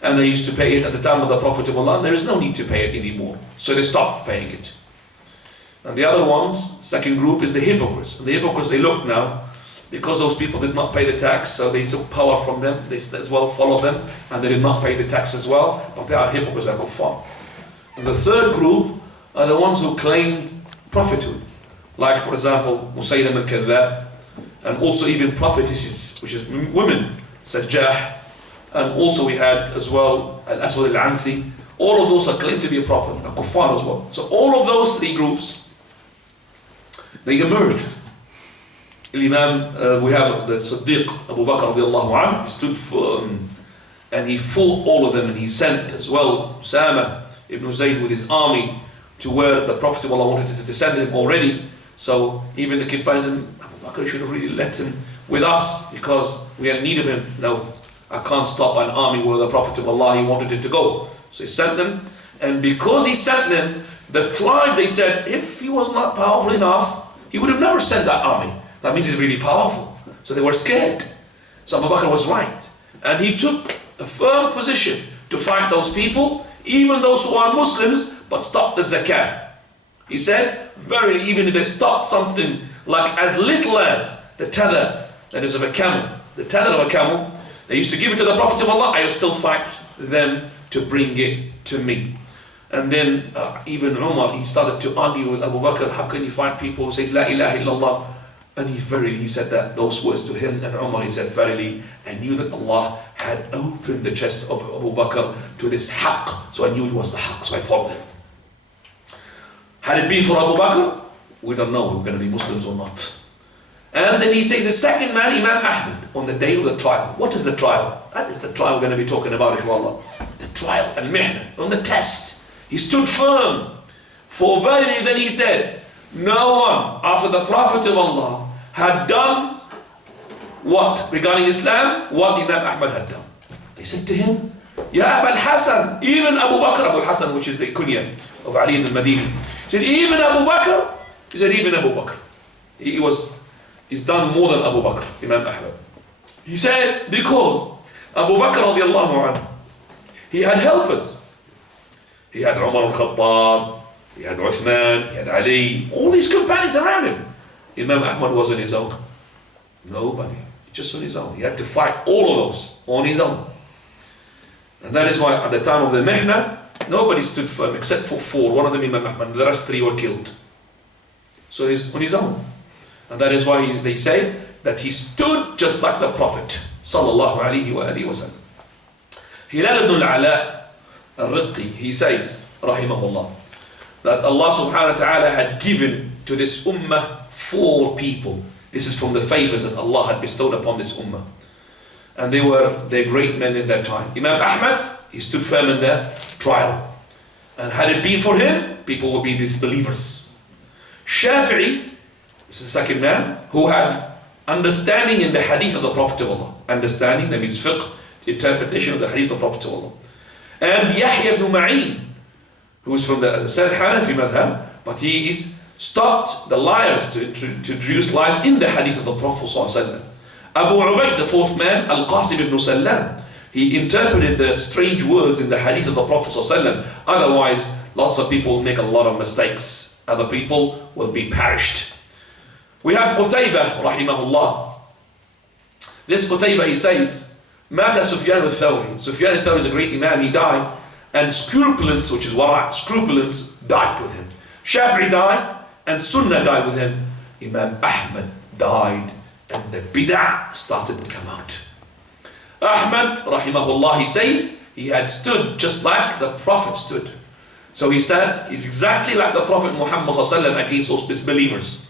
And they used to pay it at the time of the Prophet of Allah, and there is no need to pay it anymore. So they stopped paying it. And the other ones, second group, is the hypocrites. And the hypocrites, they look now, because those people did not pay the tax, so they took power from them, they as well followed them, and they did not pay the tax as well, but they are hypocrites, they are kuffar. And the third group are the ones who claimed prophethood, like for example Musaylim al-Kadhab, and also even prophetesses, which is women, Sajjah, and also we had as well Al-Aswad al-Ansi. All of those are claimed to be a prophet, a kuffar as well. So all of those three groups, they emerged. Imam, we have the Siddiq Abu Bakr radiallahu anhu, he stood firm and he fought all of them, and he sent as well Usama ibn Zayd with his army to where the Prophet of Allah wanted to send him already. So even the companions, Abu Bakr should have really let him with us because we had need of him. No, I can't stop an army where the Prophet of Allah, he wanted him to go. So he sent them, and because he sent them, the tribe, they said, if he was not powerful enough, he would have never sent that army. That means he's really powerful. So they were scared. So Abu Bakr was right. And he took a firm position to fight those people, even those who are Muslims, but stop the zakah. He said, verily, even if they stopped something like as little as the tether that is of a camel, the tether of a camel, they used to give it to the Prophet of Allah, I will still fight them to bring it to me. And then even Umar, he started to argue with Abu Bakr, how can you fight people who say La ilaha illallah? And he said that those words to him, and Umar, he said, verily, I knew that Allah had opened the chest of Abu Bakr to this haqq, so I knew it was the haqq, so I followed him. Had it been for Abu Bakr, we don't know if we're going to be Muslims or not. And then he says the second man, Imam Ahmad, on the day of the trial. What is the trial? That is the trial we're going to be talking about, inshallah. The trial, al-mihna, on the test. He stood firm. For verily, then he said, no one after the Prophet of Allah had done what regarding Islam, what Imam Ahmad had done. They said to him, Ya Abu al-Hasan, even Abu Bakr, Abu al-Hasan, which is the kunya of Ali ibn al-Madini. He said, even Abu Bakr, he said, even Abu Bakr. He's done more than Abu Bakr, Imam Ahmad. He said, because Abu Bakr radiallahu anhu, he had helpers. He had Umar al-Khattab, he had Uthman, he had Ali, all these companions around him. Imam Ahmad was on his own. Nobody, just on his own. He had to fight all of those on his own. And that is why at the time of the Mihna, nobody stood firm except for 4. One of them Imam Ahmad, the rest 3 were killed. So he's on his own. And that is why they say that he stood just like the Prophet sallallahu alayhi wa alihi wa sallam. Hilal ibn al-Ala al-Riqi, he says, rahimahullah, that Allah subhanahu wa ta'ala had given to this ummah 4 people. This is from the favors that Allah had bestowed upon this ummah. And they were great men in that time. Imam Ahmad, he stood firm in their trial. And had it been for him, people would be disbelievers. Shafi'i, this is the second man, who had understanding in the hadith of the Prophet of Allah. Understanding, that means fiqh, the interpretation of the hadith of the Prophet of Allah. And Yahya ibn Ma'in, who is from the, as I said, Hanafi madhab, but he's stopped the liars to introduce lies in the hadith of the Prophet ﷺ. Abu Ubaid, the 4th man, Al-Qasim ibn Sallam, he interpreted the strange words in the hadith of the Prophet ﷺ. Otherwise, lots of people will make a lot of mistakes. Other people will be perished. We have Qutaybah, rahimahullah. This Qutaybah, he says, Mata Sufyan al-Thawri. Sufyan al-Thawri is a great imam, he died. And scrupulence, which is wara', scrupulence died with him. Shafi'i died, and Sunnah died with him. Imam Ahmad died, and the bid'ah started to come out. Ahmad, rahimahullah, he says, he had stood just like the Prophet stood. So he's exactly like the Prophet Muhammad against those disbelievers.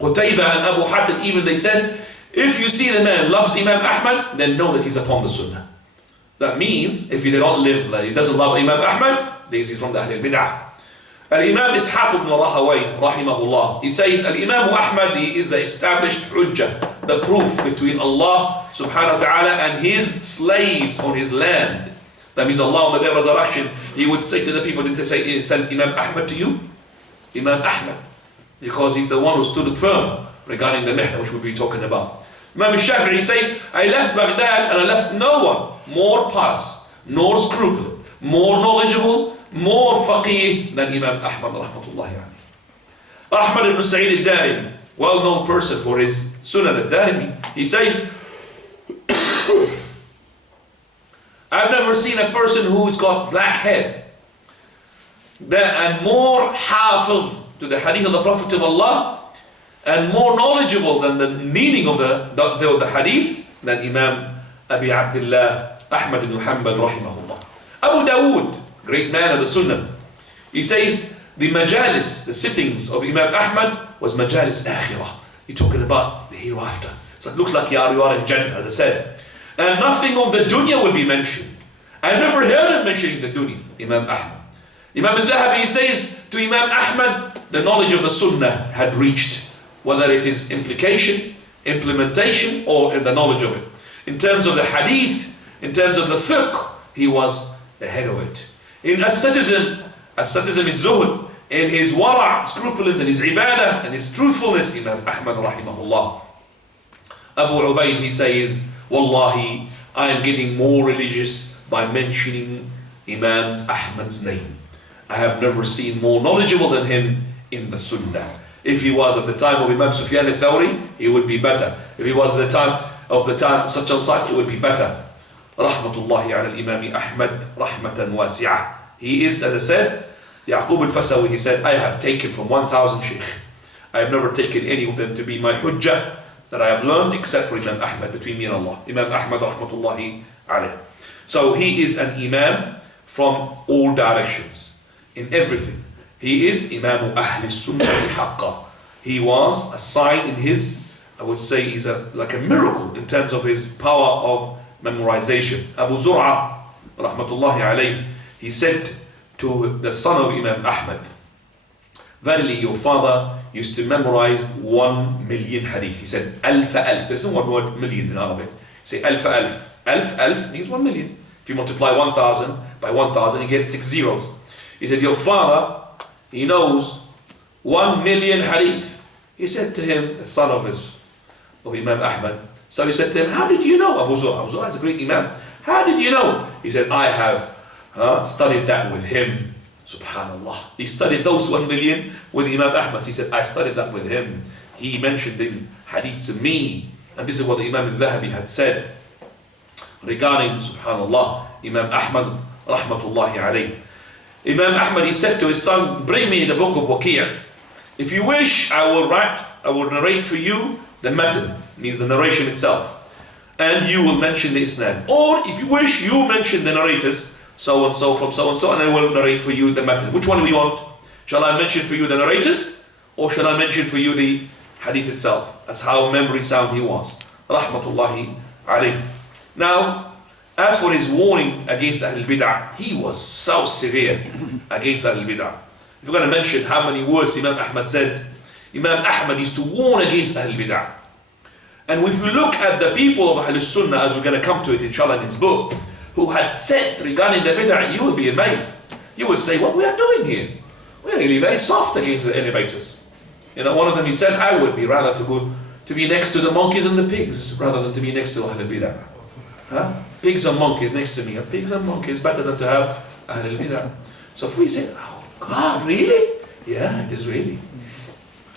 Qutaybah and Abu Hatim, even they said, if you see the man loves Imam Ahmad, then know that he's upon the Sunnah. That means, if he did not live, like he doesn't love Imam Ahmad, he's from the Ahlul Bid'ah. Al-Imam Ishaq ibn Rahaway, rahimahullah, he says, Al-Imam Ahmad, he is the established hujjah, the proof between Allah subhanahu wa ta'ala and his slaves on his land. That means Allah on the day of resurrection, he would say to the people, didn't they say, send Imam Ahmad to you? Imam Ahmad. Because he's the one who stood firm regarding the Mihna, which we'll be talking about. Imam Shafi'i says, I left Baghdad and I left no one more pious, nor scrupulous, more knowledgeable, more faqih than Imam Ahmad rahmatullahi alayhi. Ahmad ibn Sa'id al-Darimi, well-known person for his Sunnah al-Darimi, he says, I've never seen a person who's got black hair and more hafiz to the hadith of the Prophet of Allah and more knowledgeable than the meaning of the hadith than Imam Abi Abdullah Ahmad ibn Hanbal rahimahullah. Abu Dawood, great man of the Sunnah, he says the majalis, the sittings of Imam Ahmad was majalis akhirah. He's talking about the hereafter. So it looks like you are in Jannah, as I said. And nothing of the dunya will be mentioned. I never heard him mentioning the dunya, Imam Ahmad. Imam al-Dhahabi, he says to Imam Ahmad, the knowledge of the Sunnah had reached, whether it is implication, implementation, or in the knowledge of it. In terms of the hadith, in terms of the fiqh, he was ahead of it. In asceticism is zuhud. In his wara', scrupulence, and his ibadah, and his truthfulness, Imam Ahmad rahimahullah. Abu Ubaid, he says, Wallahi, I am getting more religious by mentioning Imam Ahmad's name. I have never seen more knowledgeable than him in the Sunnah. If he was at the time of Imam Sufyan al-Thawri, he would be better. If he was at the time such and such, it would be better. Rahmatullahi ala al-Imam Ahmad rahmatan wasi'ah. He is, as I said, Yaqub al-Fasawi, he said, I have taken from 1,000 Sheikh. I have never taken any of them to be my hujjah that I have learned except for Imam Ahmad, between me and Allah. Imam Ahmad rahmatullahi alayh. So he is an imam from all directions, in everything. He is Imam Ahl Sunnati Haqqa. He was a sign in his, I would say he's like a miracle in terms of his power of memorization. Abu Zur'a rahmatullahi alayh, he said to the son of Imam Ahmad, verily your father used to memorize 1 million hadith. He said alf. There's no one word million in Arabic. Say alf. Alf means 1 million. If you multiply 1,000 by 1,000, you get 6 zeros. He said, your father, he knows 1 million hadith. He said to him, the son of Imam Ahmad. So he said to him, how did you know? Abu Zur'a is a great Imam. How did you know? He said, I have studied that with him. Subhanallah. He studied those 1 million with Imam Ahmad. He said, I studied that with him. He mentioned the hadith to me. And this is what the Imam al-Dhahabi had said regarding, subhanallah, Imam Ahmad, rahmatullahi alayh. Imam Ahmad, he said to his son, bring me the book of Waqi'. If you wish, I will narrate for you the matan, means the narration itself. And you will mention the isnad. Or if you wish, you mention the narrators, so and so from so and so, and I will narrate for you the matan. Which one do we want? Shall I mention for you the narrators? Or shall I mention for you the hadith itself? That's how memory sound he was. Rahmatullahi alayh. Now, as for his warning against Ahl Bid'ah, he was so severe against Ahl Bid'ah. If we're going to mention how many words Imam Ahmad said, Imam Ahmad is to warn against Ahl Bid'ah. And if we look at the people of Ahl Sunnah, as we're going to come to it inshallah in his book, who had said regarding the Bid'ah, you will be amazed. You will say, what we are doing here? We are really very soft against the innovators. You know, one of them, he said, I would be rather to be next to the monkeys and the pigs rather than to be next to Ahl Bid'ah. Huh? Pigs and monkeys next to me. Pigs and monkeys better than to have Ahl Bid'ah. So if we say, oh God, really? Yeah, it is really.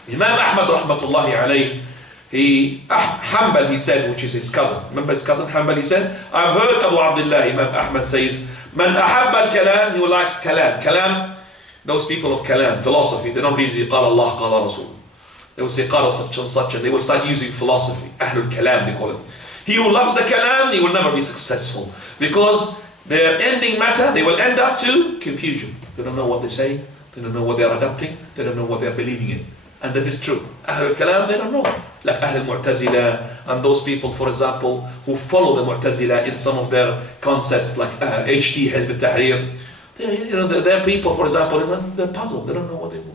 Imam Ahmad rahmatullahi alayhi, Hanbal, he said, which is his cousin. Remember his cousin Hanbal, he said, I've heard Abu Abdullah, Imam Ahmad says, Man ahabba al-kalam, who likes kalam. Kalam, those people of kalam, philosophy, they don't really say, Qala Allah, Qala Rasul. They will say, Qala such and such, and they will start using philosophy. Ahlul kalam, they call it. He who loves the kalam, he will never be successful. Because their ending matter, they will end up to confusion. They don't know what they say, they don't know what they are adopting, they don't know what they are believing in. And that is true. Ahlul kalam, they don't know. Like Ahlul Mu'tazila and those people, for example, who follow the Mu'tazila in some of their concepts, like HT, Hizb al-Tahrir. They're people, for example, they're puzzled. They don't know what they do.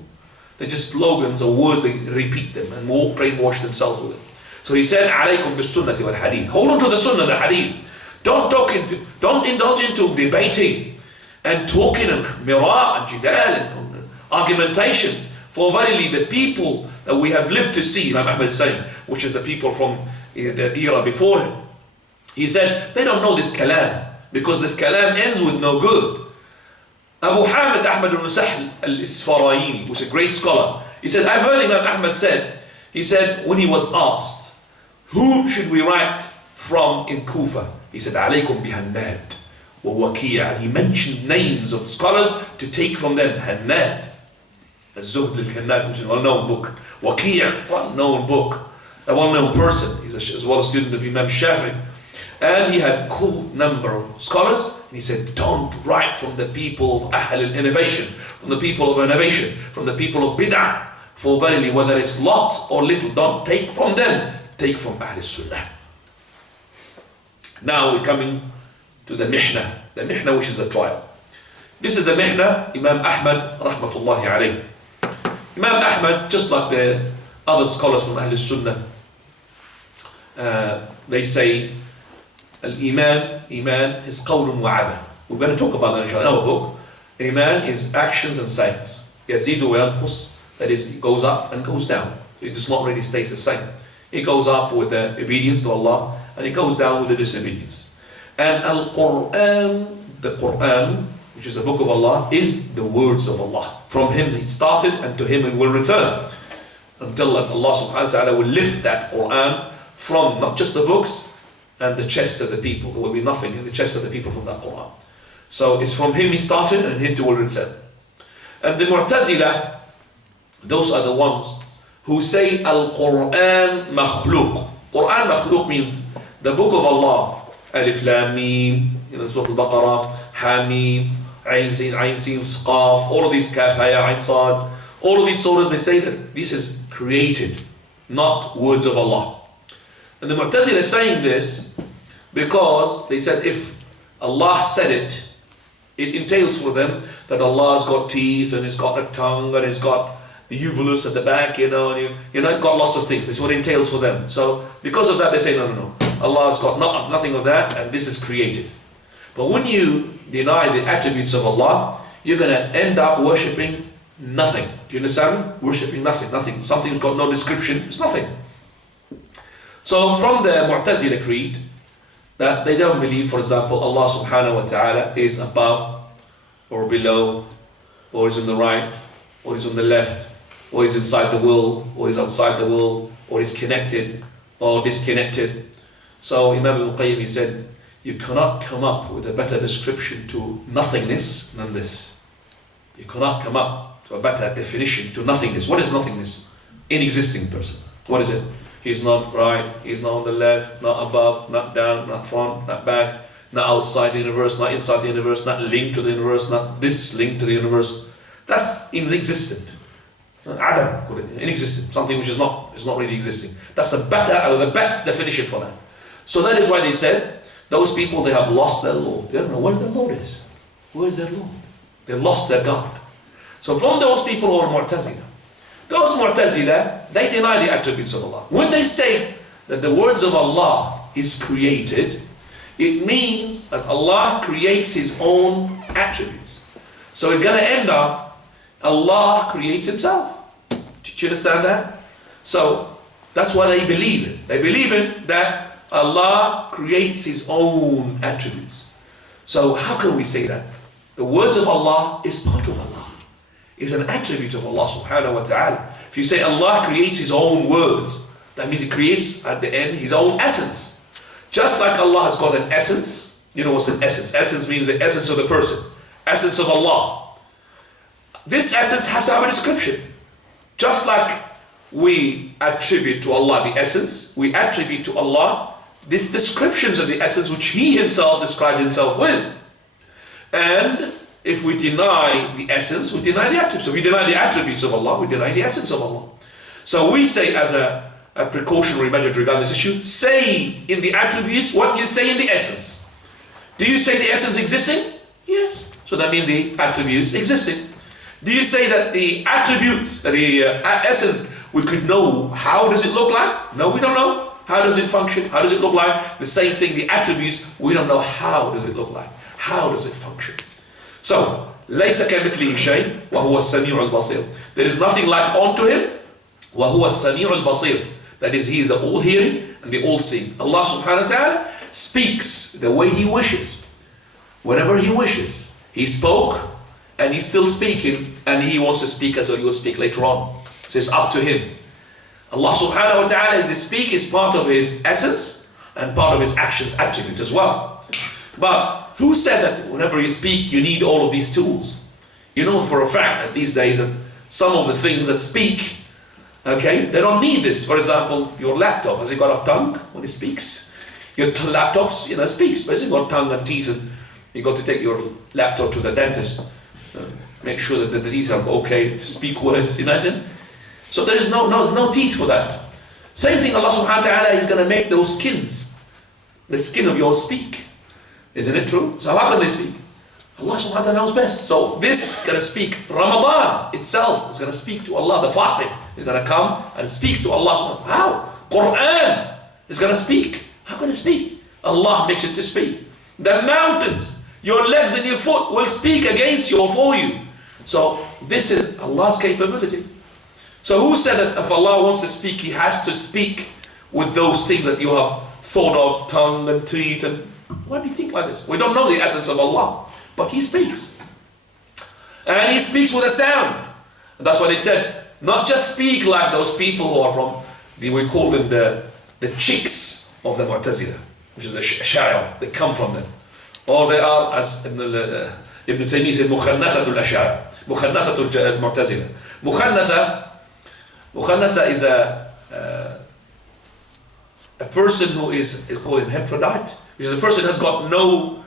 They're just slogans or words, they repeat them and brainwash themselves with it. So he said, alaykum bis sunnati wal hadith. Hold on to the sunnah, the hadith. Don't indulge into debating and talking and mirah and jidal and argumentation. For verily the people that we have lived to see, Imam Ahmad is saying, which is the people from the era before him, he said, they don't know this kalam, because this kalam ends with no good. Abu Hamid Ahmad al-Nusahl al-Isfarayini, who's a great scholar, he said, I've heard Imam Ahmad said, he said, when he was asked, who should we write from in Kufa? He said, alaykum bi Hanbal wa Waqi', and he mentioned names of scholars to take from them. Hanbal, الزهد للكنات, which is a well-known book. Waqi', well-known book. A well-known person. He's as well a student of Imam Shafi'i. And he had a cool number of scholars. And he said, don't write from the people of Ahl al-Innovation, from the people of innovation, from the people of Bid'ah. For verily, whether it's lot or little, don't take from them. Take from Ahl Sunnah. Now we're coming to the Mihna. The Mihna, which is the trial. This is the Mihna, Imam Ahmad, rahmatullahi alayh. Imam Ahmad, just like the other scholars from Ahl Sunnah, they say, Iman is qawlun wa amal. We're going to talk about that inshallah in our book. Iman is actions and sayings. Yazidu wa yanqus, that is, it goes up and goes down. It does not really stay the same. It goes up with the obedience to Allah, and it goes down with the disobedience. And Al-Quran, the Quran, which is the book of Allah, is the words of Allah. From Him it started, and to Him it will return. Until Allah subhanahu wa ta'ala will lift that Quran from not just the books and the chests of the people. There will be nothing in the chests of the people from that Quran. So it's from Him He started, and Him will return. And the Mu'tazila, those are the ones who say Al-Quran makhluq. Quran makhluq means the book of Allah. Alif Lam Mim, Surah Al-Baqarah, Hamim, Ain Sin, Qaf, all of these, Kaf, Haya, Ain Sad, all of these surahs, they say that this is created, not words of Allah. And the Mu'tazila is saying this because they said if Allah said it, it entails for them that Allah's got teeth and He's got a tongue and He's got the uvulus at the back, and got lots of things. This is what it entails for them. So because of that, they say no. Allah's got nothing of that, and this is created. But when you deny the attributes of Allah, you're going to end up worshipping nothing. Do you understand? Worshipping nothing, nothing. Something that's got no description, it's nothing. So from the Mu'tazila creed, that they don't believe, for example, Allah subhanahu wa ta'ala is above or below, or is on the right, or is on the left, or is inside the world, or is outside the world, or is connected or disconnected. So Imam al-Qayyim, he said, you cannot come up with a better description to nothingness than this. You cannot come up to a better definition to nothingness. What is nothingness? Inexisting person. What is it? He's not right, he's not on the left, not above, not down, not front, not back, not outside the universe, not inside the universe, not linked to the universe, not dislinked to the universe. That's inexistent. Adam, call it, inexistent, something which is not really existing. That's the better or the best definition for that. So that is why they said, those people, they have lost their Lord. They don't know where their Lord is. Where is their Lord? They lost their God. So from those people who are Mu'tazila, those Mu'tazila, they deny the attributes of Allah. When they say that the words of Allah is created, it means that Allah creates His own attributes. So we're going to end up, Allah creates Himself. Did you understand that? So that's what they believe in. They believe in that Allah creates His own attributes. So how can we say that? The words of Allah is part of Allah. Is an attribute of Allah subhanahu wa ta'ala. If you say Allah creates His own words, that means He creates at the end His own essence. Just like Allah has got an essence. You know what's an essence? Essence means the essence of the person. Essence of Allah. This essence has to have a description. Just like we attribute to Allah the essence, we attribute to Allah these descriptions of the essence which He Himself described Himself with. And if we deny the essence, we deny the attributes. So we deny the attributes of Allah, we deny the essence of Allah. So we say as a precautionary measure regarding this issue, say in the attributes what you say in the essence. Do you say the essence existing? Yes. So that means the attributes existing. Do you say that the attributes, the essence, we could know how does it look like? No, we don't know. How does it function? How does it look like? The same thing, the attributes, we don't know how does it look like. How does it function? So, لَيْسَ كَمِثْلِهِ شَيْءٍ وَهُوَ السَّمِيعُ الْبَصِيرُ. There is nothing like unto Him. وَهُوَ السَّمِيعُ الْبَصِيرُ. That is, He is the all-hearing and the all-seeing. Allah subhanahu wa ta'ala speaks the way He wishes. Whenever He wishes. He spoke and He's still speaking, and He wants to speak as well. He will speak later on. So it's up to Him. Allah subhanahu wa ta'ala, as He speaks, is part of His essence and part of His actions, attribute as well. But who said that whenever you speak, you need all of these tools? You know for a fact that these days, that some of the things that speak, okay, they don't need this. For example, your laptop, has it got a tongue when it speaks? Your laptops, speaks, but it's got tongue and teeth, and you got to take your laptop to the dentist. Make sure that the teeth are okay to speak words, imagine. So there is no teeth for that. Same thing, Allah subhanahu wa ta'ala is going to make those skins, the skin of yours speak. Isn't it true? So how can they speak? Allah subhanahu wa ta'ala knows best. So this is going to speak. Ramadan itself is going to speak to Allah. The fasting is going to come and speak to Allah subhanahu wa ta'ala. How? Quran is going to speak. How can it speak? Allah makes it to speak. The mountains, your legs and your foot will speak against you or for you. So this is Allah's capability. So who said that if Allah wants to speak, He has to speak with those things that you have thought of, tongue and teeth? And why do you think like this? We don't know the essence of Allah, but He speaks. And He speaks with a sound. And that's why they said, not just speak like those people who are from, we call them the chicks of the Mu'tazila, which is the Ash'ari. They come from them. Or they are, as Ibn Taymiyyah said, مُخَنَّثَةُ الْأَشْعَارِ مُخَنَّثَةُ الْمُعْتَزِلَةِ. Mukhanatha is a person who is called an hermaphrodite, which is a person who has got no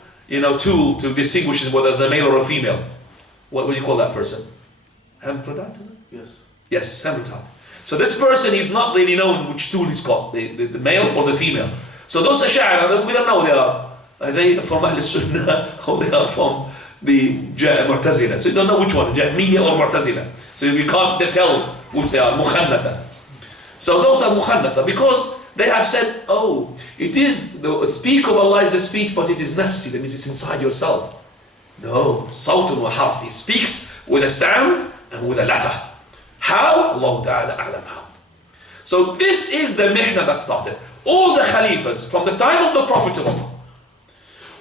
tool to distinguish whether it's a male or a female. What would you call that person? Hermaphrodite? Yes. Yes, hermaphrodite. So this person is not really known which tool he's got, the male or the female. So those Ash'ari, we don't know they are. Are they from Ahl Sunnah or they are from the Mu'tazila? So you don't know which one, Jahmiyyah or Mu'tazila. So you can't tell which they are, Mukhanatha. So those are Mukhanatha because They have said, oh, it is, the speak of Allah is a speak, but it is nafsi, that means it's inside yourself. No, sawtun wa harf. He speaks with a sound and with a letter. How? Allah Ta'ala a'lam how. So this is the mihna that started. All the Khalifas from the time of the Prophet of Allah,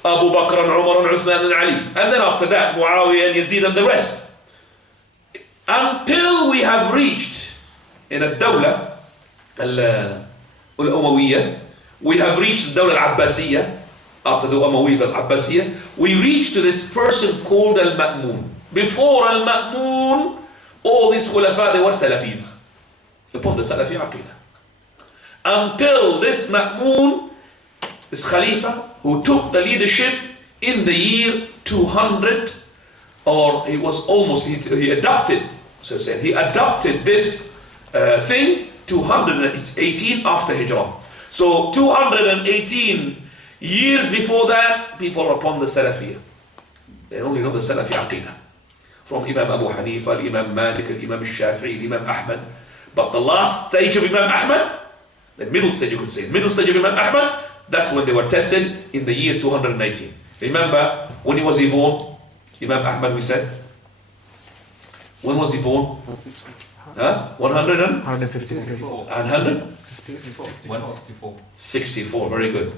Abu Bakr and Umar and Uthman and Ali, and then after that Muawiyah and Yazid and the rest, until we have reached in a Dawla al-Umayyah, we have reached the Dawla al-Abbasiyah. After the Umayyad al-Abbasiyah, we reach to this person called Al-Ma'mun. Before Al-Ma'mun, all these khulafa, they were Salafis, upon the Salafi Aqidah. Until this Ma'mun, this Khalifa, who took the leadership in the year 200, or he was almost, he adopted, so to say, he adopted this thing 218 after Hijrah. So 218 years before that, people are upon the Salafiyah. They only know the Salafi Aqidah. From Imam Abu Hanifa, Imam Malik, Imam Shafi'i, Imam Ahmad. But the last stage of Imam Ahmad, the middle stage you could say, middle stage of Imam Ahmad, that's when they were tested in the year 218. Remember, when was he born? Imam Ahmad, we said. When was he born? 100 and? 154. And 100? 164. 64, very good.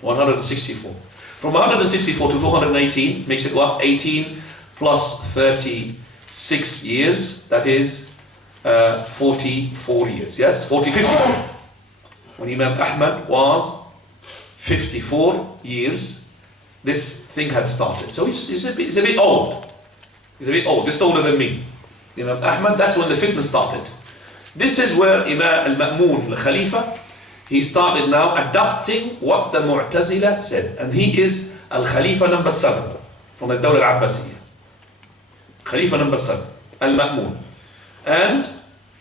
164. From 164 to 218 makes it what? 18 plus 36 years. That is 44 years. Yes? 54. When Imam Ahmad was 54 years, this thing had started. So he's a bit old. He's a bit old. Just older than me. Imam Ahmad, that's when the fitna started. This is where Imam al-Ma'mun, the Khalifa, he started now adopting what the Mu'tazila said. And he is al-Khalifa number 7 from the Dawla al-Abbasiyah. Khalifa number 7, al-Ma'mun. And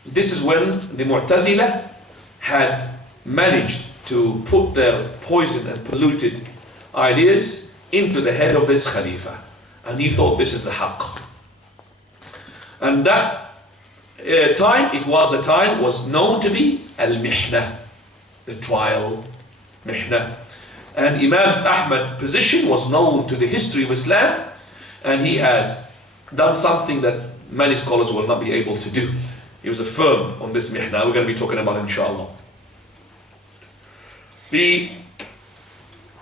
this is when the Mu'tazila had managed to put their poison and polluted ideas into the head of this Khalifa. And he thought this is the haqq. And that time, was known to be al-Mihna, the trial, Mihna. And Imam Ahmad's position was known to the history of Islam, and he has done something that many scholars will not be able to do. He was firm on this Mihna. We're going to be talking about it, inshallah. The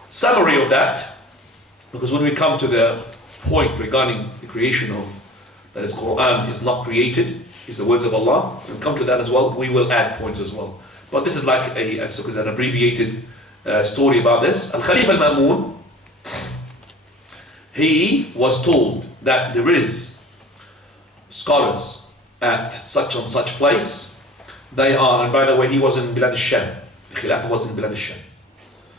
summary of that, because when we come to the point regarding the creation of, that is, Quran is not created, is the words of Allah, we'll come to that as well. We will add points as well. But this is like an abbreviated story about this. Al-Khalifa al-Ma'mun, he was told that there is scholars at such and such place. They are, and by the way, he was in Bilad al-Sham. The Khilafah was in Bilad al-Sham.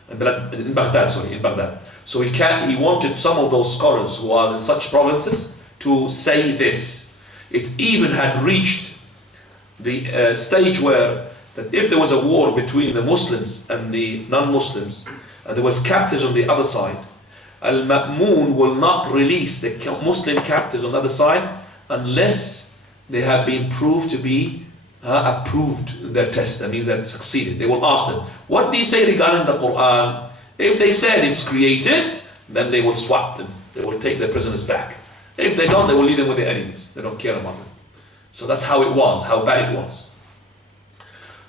In Baghdad. So he wanted some of those scholars who are in such provinces to say this. It even had reached the stage where that if there was a war between the Muslims and the non-Muslims, and there was captives on the other side, Al-Ma'mun will not release the Muslim captives on the other side unless they have been proved to be approved in their test. That means they succeeded. They will ask them, what do you say regarding the Quran? If they said it's created, then they will swap them. They will take their prisoners back. If they don't, they will leave them with their enemies. They don't care about them. So that's how it was, how bad it was.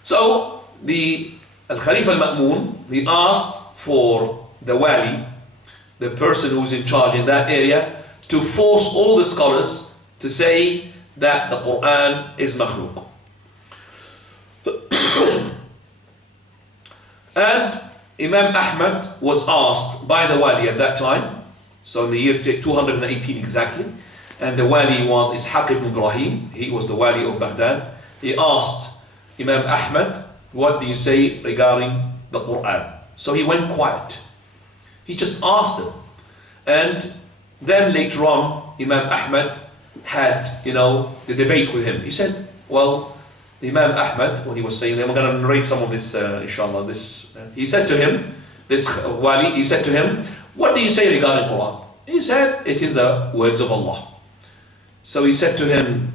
So the Al-Khalifa al-Ma'mun, he asked for the wali, the person who's in charge in that area, to force all the scholars to say that the Quran is makhluk. And Imam Ahmad was asked by the wali at that time, so in the year 218 exactly, and the wali was Ishaq ibn Ibrahim, he was the wali of Baghdad. He asked Imam Ahmad, what do you say regarding the Quran? So he went quiet. He just asked him. And then later on, Imam Ahmad had, the debate with him. He said, well, Imam Ahmad, when he was saying, I'm going to narrate some of this, inshallah, he said to him, this wali, he said to him, what do you say regarding Quran? He said, it is the words of Allah. So he said to him,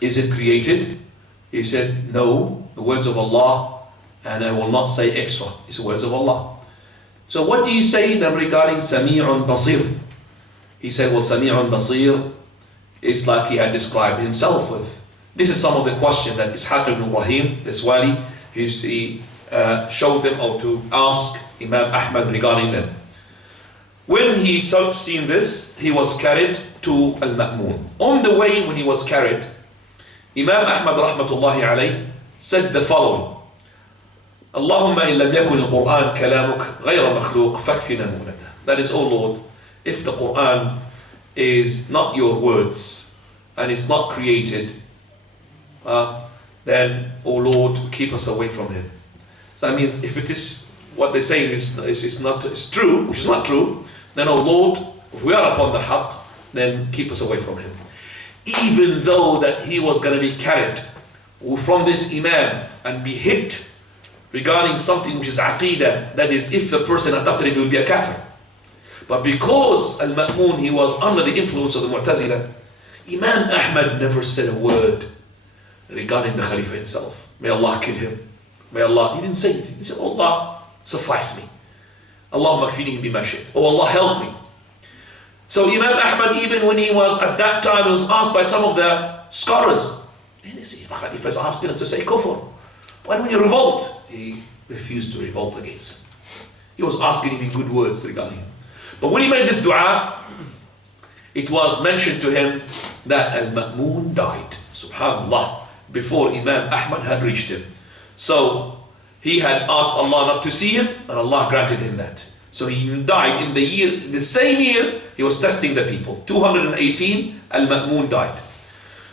is it created? He said, no, the words of Allah and I will not say extra. It's the words of Allah. So what do you say then regarding Sami'un Basir? He said, well, Sami'un Basir is like he had described himself with. This is some of the question that Ishaq ibn Ibrahim, this wali, he showed them or to ask Imam Ahmad regarding them. When he seen this, he was carried to Al-Ma'mun. On the way when he was carried, Imam Ahmad rahmatullahi alayh said the following: Allahumma in lam yakun al-Quran kalamuk ghayra makhluq fakfina munata. That is, O Lord, if the Quran is not your words and it's not created, then, O Lord, keep us away from him. So that means if it is what they say is true, which is not true, then, O Lord, if we are upon the haqq, then keep us away from him. Even though that he was going to be carried from this imam and be hit regarding something which is aqeedah, that is, if the person adopted it, he will be a kafir. But because Al-Ma'mun, he was under the influence of the Mu'tazila, Imam Ahmad never said a word regarding the Khalifa himself. May Allah kill him. May Allah, he didn't say anything. He said, Allah, suffice me. Allahumma kfinihim bima shi'ta. Oh Allah, help me. So Imam Ahmad, even when he was at that time, he was asked by some of the scholars, and they say, the Khalifa is asking him to say kufr. Why don't you revolt? He refused to revolt against him. He was asking him in good words regarding him. But when he made this dua, it was mentioned to him that Al-Ma'mun died, subhanallah, before Imam Ahmad had reached him. So he had asked Allah not to see him, and Allah granted him that. So he died in the same year he was testing the people. 218, Al-Ma'mun died.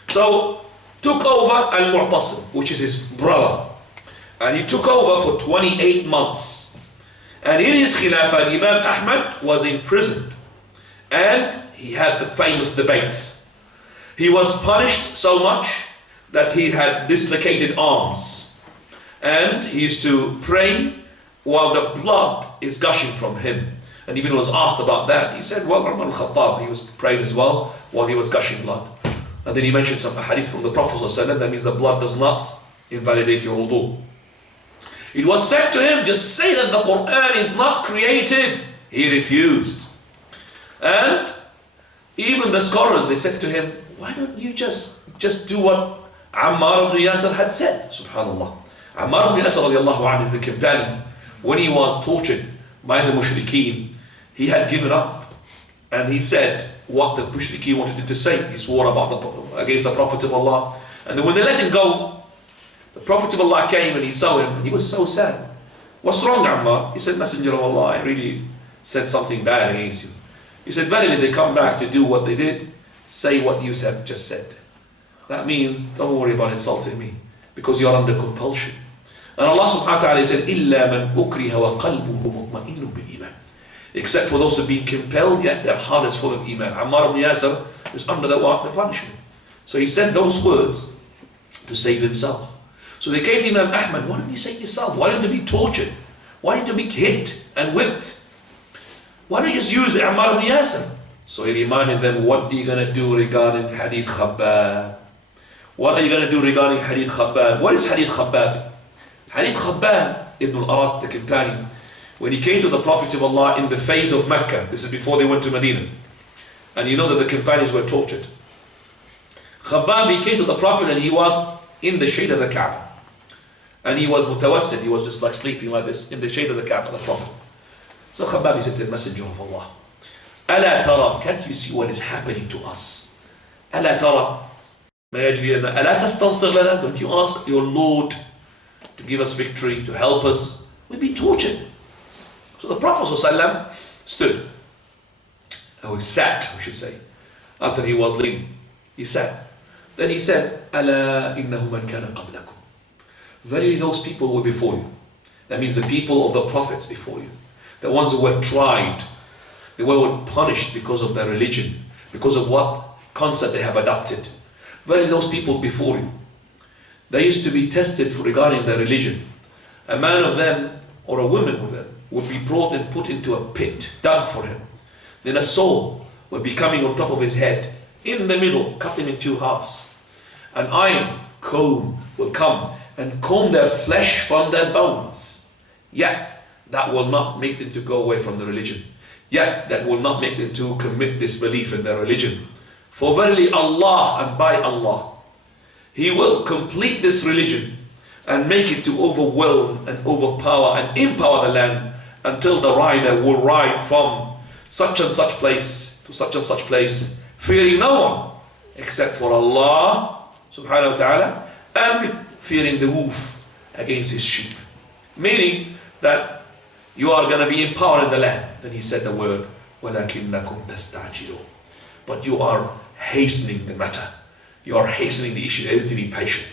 So took over Al-Mu'tasim, which is his brother. And he took over for 28 months. And in his Khilafah, Imam Ahmad was imprisoned. And he had the famous debates. He was punished so much that he had dislocated arms. And he used to pray while the blood is gushing from him. And even was asked about that, he said, well, Umar al-Khattab, he was prayed as well while he was gushing blood. And then he mentioned some hadith from the Prophet ﷺ, that means the blood does not invalidate your wudu. It was said to him, just say that the Quran is not created. He refused. And even the scholars, they said to him, why don't you just do what Ammar ibn Yasir had said? Subhanallah. Ammar ibn Yasir radiallahu anhu is the companion. When he was tortured by the mushrikeen, he had given up. And he said what the mushrikeen wanted him to say. He swore against the Prophet of Allah. And then when they let him go, the Prophet of Allah came and he saw him and he was so sad. What's wrong, Ammar? He said, Messenger of Allah, I really said something bad against you. He said, verily they come back to do what they did, say what you just said. That means don't worry about insulting me, because you are under compulsion. And Allah subhanahu wa ta'ala said, إِلَّا مَنْ أُكْرِهَ وَقَلْبُهُ مُطْمَئِنٌ بِالْإِيمَانِ. Except for those who have been compelled, yet their heart is full of Iman. Ammar ibn Yasir was under the punishment. So he said those words to save himself. So they came to Imam Ahmad, why don't you save yourself? Why don't you be tortured? Why don't you be hit and whipped? Why don't you just use Ammar ibn Yasir? So he reminded them, what are you going to do regarding Hadith Khabbab? What are you going to do regarding Hadith Khabbab? What is Hadith Khabbab? Hadith Khabbab ibn al-Arat, the companion, when he came to the Prophet of Allah in the phase of Mecca, this is before they went to Medina, and you know that the companions were tortured. Khabbab, he came to the Prophet and he was in the shade of the Kaaba. And he was mutawassid, he was just like sleeping like this, in the shade of the Kaaba, the Prophet. So Khabbab, he said to the Messenger of Allah, Ala tara, can't you see what is happening to us? Ala tara, Ala tastansir lana, don't you ask your Lord to give us victory, to help us? We've been tortured. So the Prophet ﷺ stood, or he sat, we should say, after he was leaving. He sat. Then he said, Ala innahu man kana qablakum. Verily those people who were before you. That means the people of the prophets before you. The ones who were tried. They were punished because of their religion, because of what concept they have adopted. Verily those people before you. They used to be tested regarding their religion. A man of them, or a woman of them, would be brought and put into a pit, dug for him. Then a saw would be coming on top of his head, in the middle, cut him in two halves. An iron comb will come and comb their flesh from their bones. Yet that will not make them to go away from the religion. Yet that will not make them to commit disbelief in their religion. For verily Allah, and by Allah, He will complete this religion and make it to overwhelm and overpower and empower the land until the rider will ride from such and such place to such and such place, fearing no one except for Allah subhanahu wa ta'ala, and fearing the wolf against his sheep. Meaning that you are going to be empowered in the land. Then he said the word, وَلَكِنَّكُمْ تَسْتَعْجِلُونَ. But you are hastening the matter. You are hastening the issue. You have to be patient.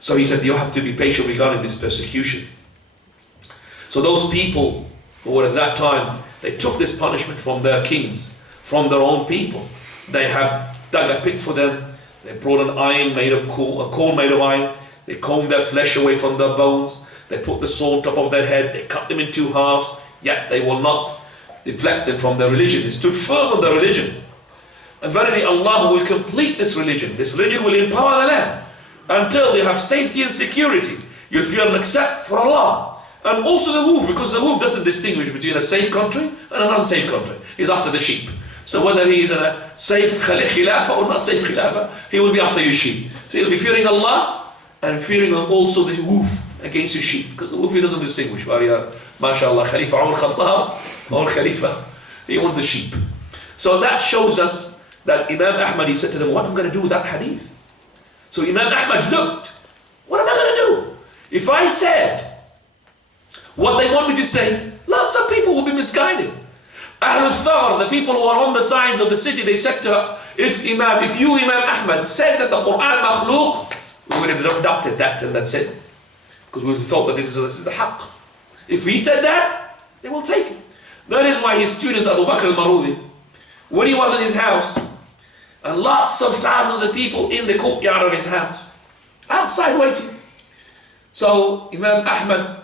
So he said you have to be patient regarding this persecution. So those people who were at that time, they took this punishment from their kings, from their own people. They have dug a pit for them. They brought an iron made of coal, a coal made of iron. They combed their flesh away from their bones. They put the sword on top of their head. They cut them in two halves. Yet they will not deflect them from their religion. They stood firm on their religion. And verily Allah will complete this religion. This religion will empower the land until they have safety and security. You'll fear and accept for Allah. And also the wolf, because the wolf doesn't distinguish between a safe country and an unsafe country. He's after the sheep. So whether he is in a safe khilafah or not safe khilafah, he will be after your sheep. So he'll be fearing Allah and fearing also the wolf against your sheep. Because the wolf, he doesn't distinguish. MashaAllah, Khalifa Umar Khattab or Khalifa. He wants the sheep. So that shows us that Imam Ahmad, he said to them, what am I going to do with that hadith? So Imam Ahmad looked, what am I going to do? If I said what they want me to say, lots of people will be misguided. Ahlul Thar, the people who are on the sides of the city, they said to her, if you Imam Ahmad said that the Quran makhluk, we would have adopted that and that's it. Because we would have thought that this is the haqq. If he said that, they will take it. That is why his students, Abu Bakr al-Marudi, when he was in his house, and lots of thousands of people in the courtyard of his house, outside waiting. So Imam Ahmad,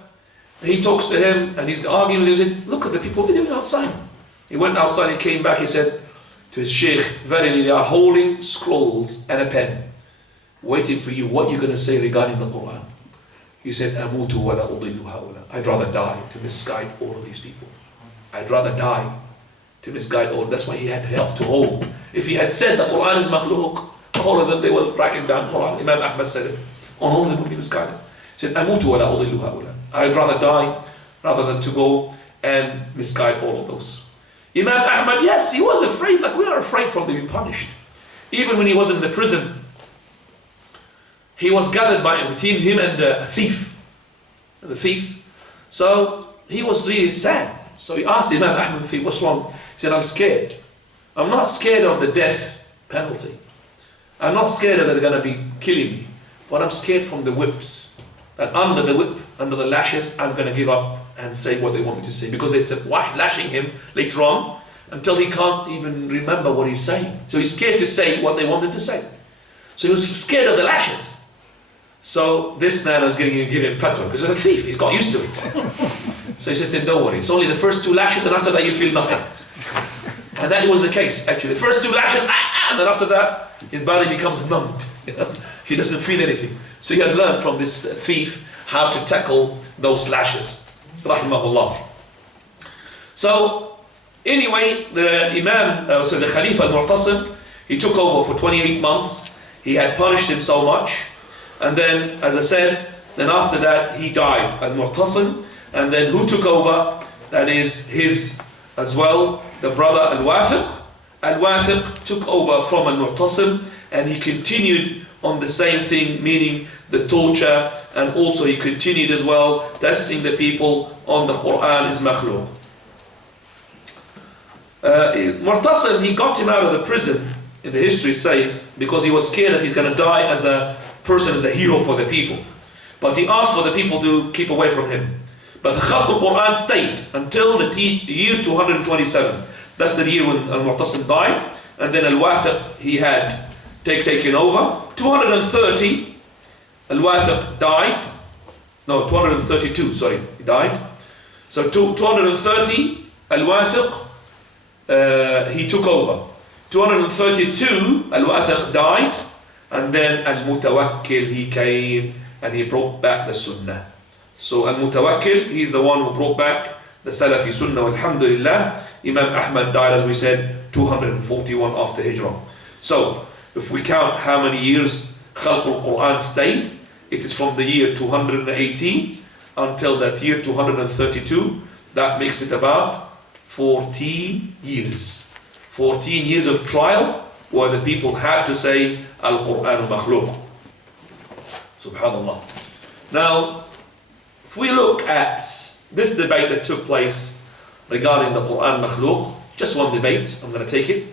he talks to him and he's arguing with him. He said, look at the people doing outside. He went outside, he came back, he said to his Sheikh, verily they are holding scrolls and a pen, waiting for you, what you're going to say regarding the Quran. He said, Amutu wa la udillu haula. I'd rather die to misguide all of these people. I'd rather die to misguide all. That's why he had help to hold. If he had said the Quran is makhluk, all of them, they were writing down Quran. Imam Ahmad said it. All of them would be misguided. He said, Amutu wa la udillu haula. I'd rather die rather than to go and misguide all of those. Imam Ahmad, yes, he was afraid, like we are afraid from being punished. Even when he was in the prison, he was gathered between him and a thief. The thief. So he was really sad. So he asked Imam Ahmad, the thief, what's wrong? He said, I'm scared. I'm not scared of the death penalty. I'm not scared that they're going to be killing me. But I'm scared from the whips. That under the whip, under the lashes, I'm going to give up and say what they want me to say. Because they said, lashing him later on until he can't even remember what he's saying. So he's scared to say what they want him to say. So he was scared of the lashes. So this man was going to give him fatwa because he's a thief. He's got used to it. So he said, don't worry. It's only the first two lashes and after that you feel nothing. And that was the case, actually. The first two lashes, and then after that, his body becomes numbed. He doesn't feel anything. So he had learned from this thief how to tackle those lashes. Rahimahullah. So, anyway, the Imam, the Khalifa al-Mu'tasim, he took over for 28 months. He had punished him so much. And then, as I said, then after that, he died, al-Mu'tasim. And then who took over? That is his, as well, the brother al-Wathiq. Al-Wathiq took over from al-Mu'tasim and he continued on the same thing, meaning the torture, and also he continued as well testing the people on the Quran is makhluk. Mu'tasim, he got him out of the prison, in the history says, because he was scared that he's going to die as a person, as a hero for the people. But he asked for the people to keep away from him. But the Khatt al-Quran stayed until the year 227. That's the year when al-Mu'tasim died. And then al-Wathiq, he had taken over. 230, al-Wathiq died. No, 232, sorry, he died. So 230, al-Wathiq, he took over. 232, al-Wathiq died. And then al-Mutawakkil, he came and he brought back the Sunnah. So Al-Mutawakkil, he's the one who brought back the Salafi Sunnah. Alhamdulillah, Imam Ahmad died, as we said, 241 after Hijrah. So if we count how many years Khalq al-Quran stayed, it is from the year 218 until that year 232. That makes it about 14 years. 14 years of trial where the people had to say Al-Quran makhluq. Subhanallah. Now, if we look at this debate that took place regarding the Quran makhluq, just one debate, I'm going to take it,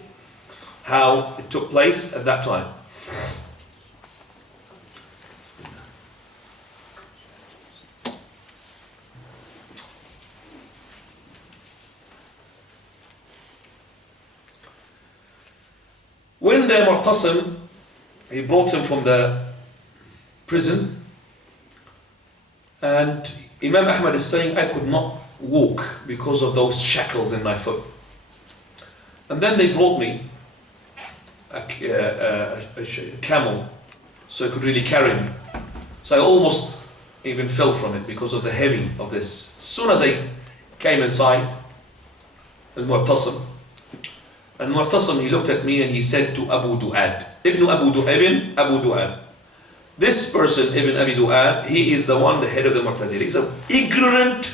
how it took place at that time. When the Mu'tasim, he brought him from the prison, and Imam Ahmad is saying, I could not walk because of those shackles in my foot. And then they brought me a camel so it could really carry me. So I almost even fell from it because of the heavy of this. As soon as I came inside, Al-Mu'tasim, and Mu'tasim, he looked at me and he said to Abu Du'ad, Ibn Abu Du'ad. This person, Ibn Abi Du'ad, he is the one, the head of the Mu'tazili. He's an ignorant,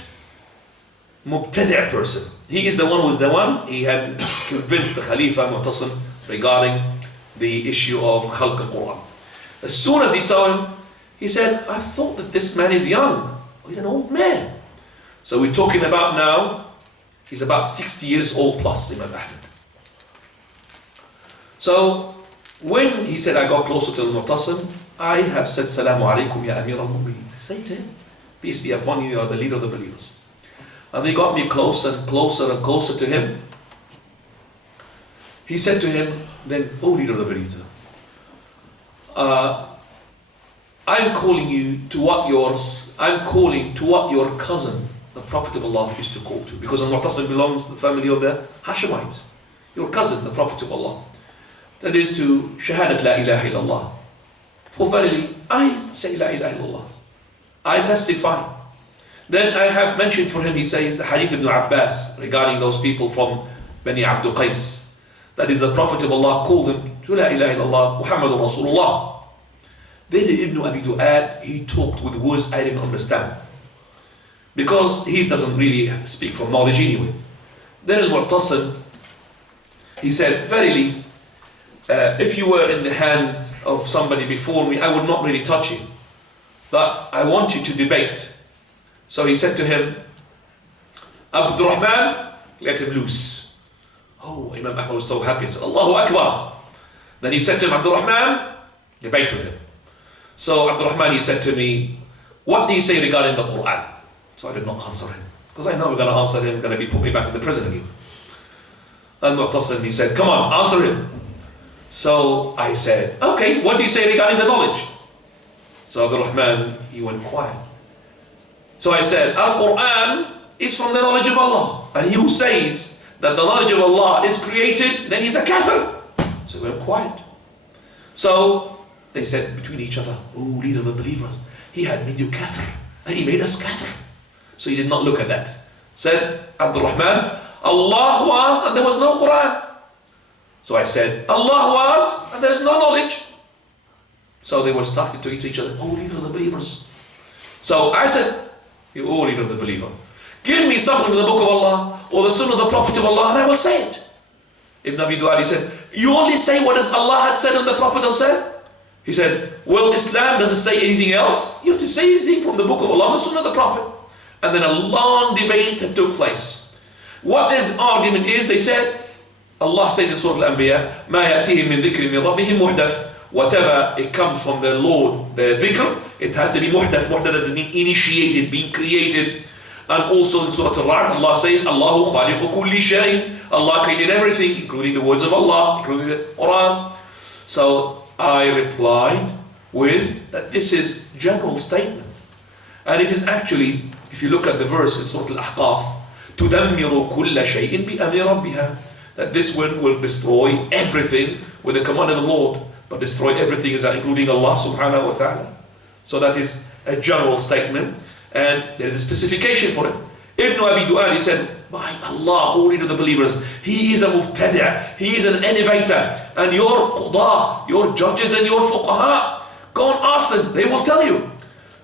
mubtadi' person. He is the one, he had convinced the Khalifa Mu'tasim regarding the issue of Khalq al-Quran. As soon as he saw him, he said, I thought that this man is young. He's an old man. So we're talking about now, he's about 60 years old plus, Imam Ahmad. So when he said, I got closer to Al-Mu'tasim, I have said, Salamu alaykum ya Amir al-Mu'mineen. Say to him, peace be upon you, you are the leader of the believers. And they got me closer and closer and closer to him. He said to him, then, O leader of the believers, I'm calling to what your cousin, the Prophet of Allah, is to call to. Because Al-Mu'tasim belongs to the family of the Hashemites. Your cousin, the Prophet of Allah. That is to Shahadat La ilaha illallah. For verily, I say La ilaha illallah. I testify. Then I have mentioned for him, he says, the Hadith ibn Abbas regarding those people from Bani Abdul Qais. That is the Prophet of Allah called them to La ilaha illallah, Muhammadun Rasulullah. Then Ibn Abi Du'ad, he talked with words I didn't understand. Because he doesn't really speak from knowledge anyway. Then Al-Mu'tasim, he said, verily, if you were in the hands of somebody before me, I would not really touch you. But I want you to debate. So he said to him, Abdul Rahman, let him loose. Oh, Imam Ahmad was so happy. He said, Allahu Akbar. Then he said to him, Abdul Rahman, debate with him. So Abdul Rahman, he said to me, what do you say regarding the Quran? So I did not answer him. Because I know we're going to answer him, going to be put me back in the prison again. Al-Mu'tasim, he said, come on, answer him. So I said, okay, what do you say regarding the knowledge? So Abdul Rahman, he went quiet. So I said, Al-Quran is from the knowledge of Allah. And he who says that the knowledge of Allah is created, then he's a kafir. So he went quiet. So they said between each other, oh, leader of the believers, he had made you kafir. And he made us kafir. So he did not look at that. Said Abdul Rahman, Allah was and there was no Quran. So I said, Allah was and there is no knowledge. So they were talking to each other, oh, leader of the believers. So I said, you all leader of the believer, give me something in the book of Allah or the Sunnah of the Prophet of Allah and I will say it. Ibn Abi Du'ad, he said, you only say what Allah had said and the Prophet had said? He said, well, Islam doesn't say anything else. You have to say anything from the book of Allah and the Sunnah of the Prophet. And then a long debate took place. What this argument is, they said, Allah says in Surah Al-Anbiya, مَا يَأْتِهِم مِّن ذِكْرٍ مِّن رَبِّهِمْ مُحْدَثٍ. Whatever it comes from their Lord, the dhikr, it has to be muhdath. Muhdath that has been initiated, being created. And also in Surah Al-Ra'd, Allah says, Allahu khaliqu kulli shay'in. Allah created everything, including the words of Allah, including the Quran. So I replied with that this is general statement. And it is actually, if you look at the verse in Surah Al-Ahqaf, تُدَمِّرُ كُلَّ شَيْءٍ بِأَمْرِ رَبِّهَا. That this one will destroy everything with the command of the Lord. But destroy everything is that including Allah subhanahu wa ta'ala. So that is a general statement, and there is a specification for it. Ibn Abi Du'al, he said, by Allah, all into the believers, he is a mubtada', he is an innovator, and your qudah, your judges and your fuqaha, go and ask them, they will tell you.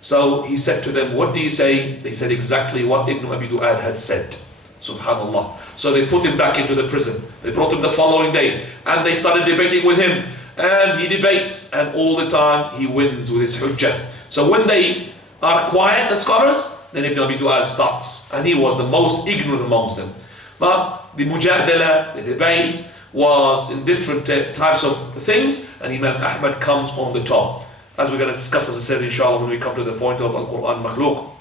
So he said to them, what do you say? They said exactly what Ibn Abi Du'ad had said. Subhanallah. So they put him back into the prison. They brought him the following day, and they started debating with him, and he debates, and all the time he wins with his hujjah. So when they are quiet, the scholars, then Ibn Abi Du'ad starts, and he was the most ignorant amongst them. But the mujadala, the debate, was in different types of things, and Imam Ahmad comes on the top. As we're going to discuss, as I said, inshallah, when we come to the point of Al-Quran Makhluq.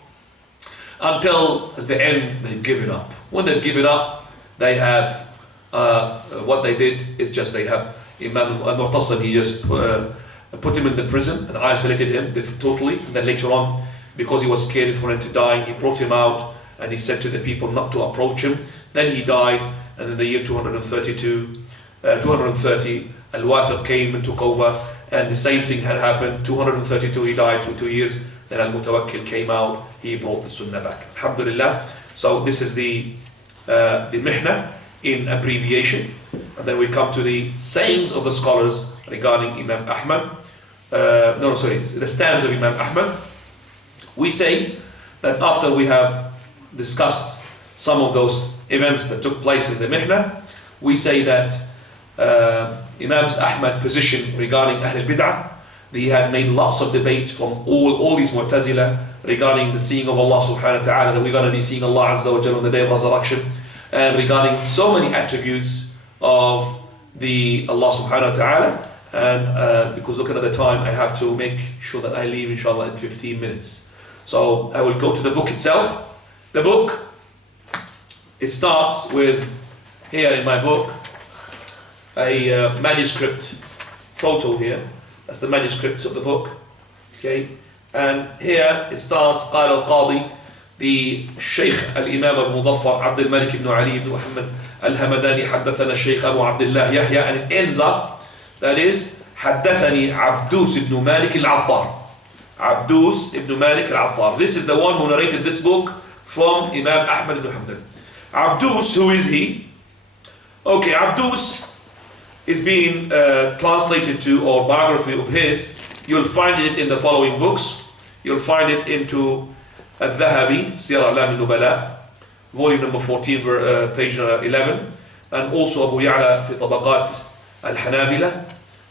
Until at the end, they've given up. When they've given up, they have, what they did is just, they have Imam Al-Mu'tasim, he just put him in the prison and isolated him totally. And then later on, because he was scared for him to die, he brought him out and he said to the people not to approach him. Then he died, and in the year 230, Al-Wathiq came and took over, and the same thing had happened. 232 he died for 2 years. Then Al-Mutawakkil came out, he brought the Sunnah back. Alhamdulillah. So this is the Mihna in abbreviation. And then we come to the sayings of the scholars regarding Imam Ahmad. The stands of Imam Ahmad. We say that after we have discussed some of those events that took place in the Mihna, we say that Imam's Ahmad position regarding Ahl al-Bid'ah, he had made lots of debates from all these Mu'tazila regarding the seeing of Allah subhanahu wa ta'ala, that we're going to be seeing Allah Azza wa Jalla on the day of resurrection, and regarding so many attributes of the Allah subhanahu wa ta'ala. And because looking at the time, I have to make sure that I leave inshallah in 15 minutes. So I will go to the book itself. The book, it starts with, here in my book, a manuscript photo here. That's the manuscript of the book. Okay, and here it starts, قال القاضي, the Sheikh Al-Imam Al-Mudaffar Abd al-Malik ibn Ali ibn Muhammad Al-Hamadani حدثنا الشيخ أبو عبد الله يحيى, and it ends up, that is, حدثني عبدوس ibn Malik al-Attar. Abdus ibn Malik al-Attar. This is the one who narrated this book from Imam Ahmad ibn Hanbal. Abdus, who is he? Okay, Abdus is being translated to, or biography of his. You'll find it in the following books. You'll find it into Al-Dhahabi, Siyar A'lam al-Nubala, volume number 14, page 11, and also Abu Ya'la fi Tabaqat al-Hanabila,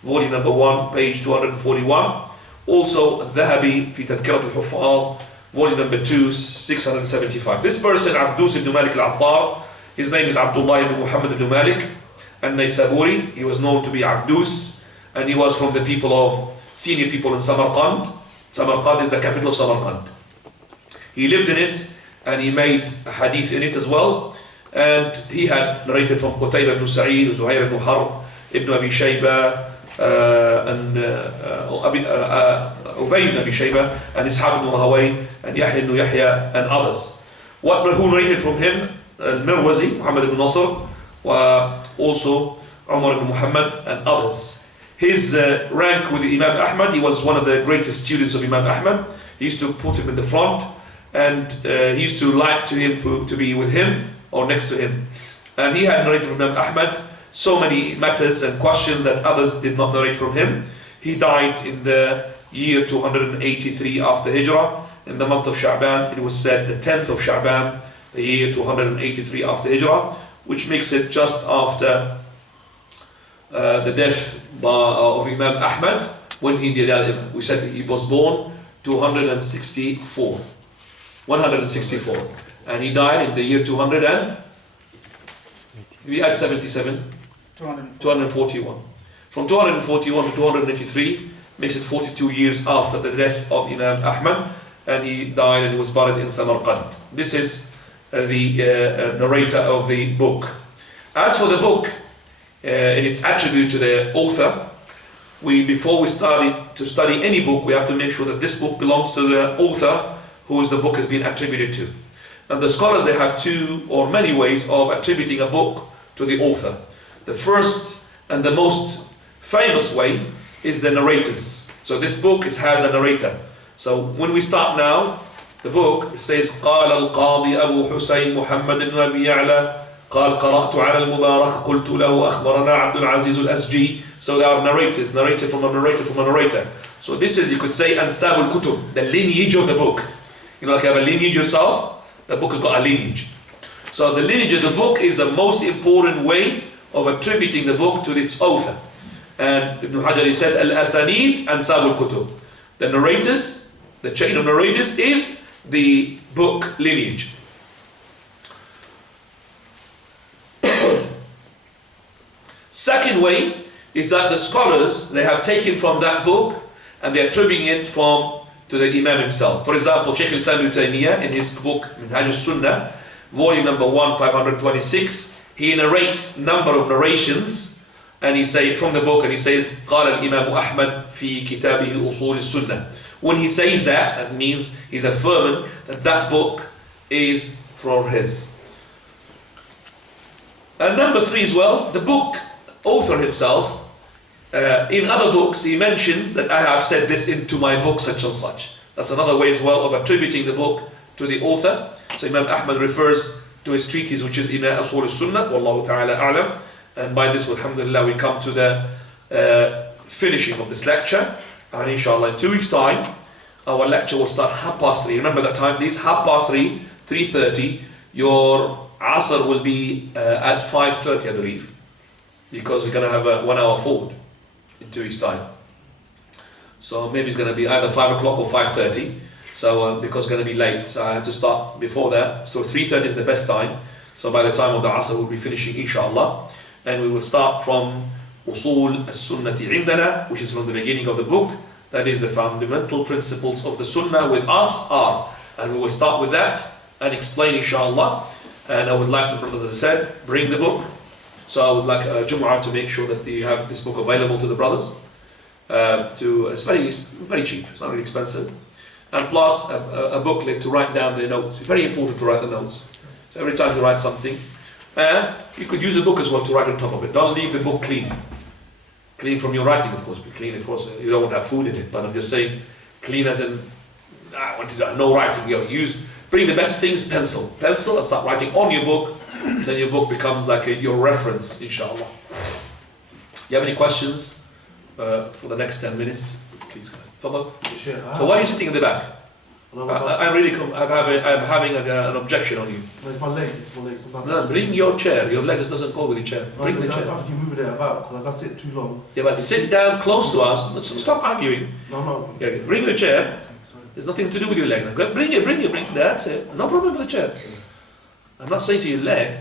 volume number 1, page 241. Also Al-Dhahabi fi Tadhkirat al-Huffaz, volume number 2, 675. This person, Abdus ibn Malik al-Attar, his name is Abdullah ibn Muhammad ibn Malik al-Naysaburi. He was known to be Abdus, and he was from the people of, senior people in Samarkand. Samarkand is the capital of Samarkand. He lived in it, and he made a hadith in it as well. And he had narrated from Qutayba ibn Sa'id, Suhaib ibn Harb, Ibn Abi Shayba, and Ubay ibn Abi Shayba, and Ishaq ibn Rahaway, and Yahya ibn Yahya, and others. Who narrated from him? Mirwazi, Muhammad ibn Nasr, also Umar ibn Muhammad, and others. His rank with Imam Ahmad, he was one of the greatest students of Imam Ahmad. He used to put him in the front, and he used to like to him to be with him or next to him. And he had narrated from Imam Ahmad so many matters and questions that others did not narrate from him. He died in the year 283 after Hijrah, in the month of Sha'ban. It was said the 10th of Sha'ban, the year 283 after Hijrah, which makes it just after the death of Imam Ahmad, when he did, we said he was born 164, and he died in the year 200 and we had 77, 241. From 241 to 283 makes it 42 years after the death of Imam Ahmad, and he died and he was buried in Samarkand. This is the narrator of the book. As for the book and its attribute to the author, before we start to study any book, we have to make sure that this book belongs to the author whose the book has been attributed to. And the scholars, they have two or many ways of attributing a book to the author. The first and the most famous way is the narrators. So this book has a narrator. So when we start now, the book, it says قال القاضي أبو حسين محمد بن أبي يعلى قال قرأت على المبارك قلت له أخبرنا عبد العزيز الأسجي. So there are narrators, narrator from a narrator from a narrator. So this is, you could say, أنساب الكتب, the lineage of the book. You know, like you have a lineage yourself, the book has got a lineage. So the lineage of the book is the most important way of attributing the book to its author. And Ibn Hajar said, Al-Asanid Ansab al-Kutub. The narrators, the chain of narrators is the book lineage. Second way is that the scholars, they have taken from that book and they are attributing it to the Imam himself. For example, Sheikh Ibn Taymiyyah in his book Minhaj Sunnah, volume number 1, 526, he narrates number of narrations, and he says from the book, and he says, قال الإمام أحمد في كتابه أصول السنة. When he says that, that means he's affirming that that book is from his. And number 3 as well, the book author himself, in other books he mentions that I have said this into my book such and such. That's another way as well of attributing the book to the author. So Imam Ahmad refers to his treatise, which is Ina Usul al-Sunnah, Wallahu ta'ala a'lam. And by this, alhamdulillah, we come to the finishing of this lecture. And inshallah, in 2 weeks' time, our lecture will start 3:30. Remember that time, please. 3:30, 3:30. Your Asr will be at 5:30, I believe, because we're going to have a 1 hour forward in 2 weeks' time. So maybe it's going to be either 5 o'clock or 5:30. So because it's going to be late, so I have to start before that. So 3:30 is the best time. So by the time of the Asr, we'll be finishing, inshallah. And we will start from Usul al-Sunnati indana, which is from the beginning of the book. That is the fundamental principles of the Sunnah with us are. And we will start with that and explain, inshallah. And I would like the brothers, as I said, bring the book. So I would like Jum'ah to make sure that you have this book available to the brothers. It's very cheap, it's not really expensive. And plus a booklet to write down the notes. It's very important to write the notes. So every time you write something, and you could use a book as well to write on top of it. Don't leave the book clean. Clean from your writing, of course, but clean, of course, you don't want to have food in it. But I'm just saying, clean as in, I want to do no writing. Bring the best things, pencil, and start writing on your book. Then your book becomes like your reference, inshallah. You have any questions for the next 10 minutes? Please go ahead. So why are you sitting in the back? I'm having an objection on you. It's my legs. No, bring your chair. Your legs doesn't go with the chair. Bring the chair. I have to keep moving it about because if I sit too long. Yeah, but sit down close to us. Stop arguing. No. Yeah, bring your chair. There's nothing to do with your leg. Bring it. That's it. No problem with the chair. I'm not saying to your leg.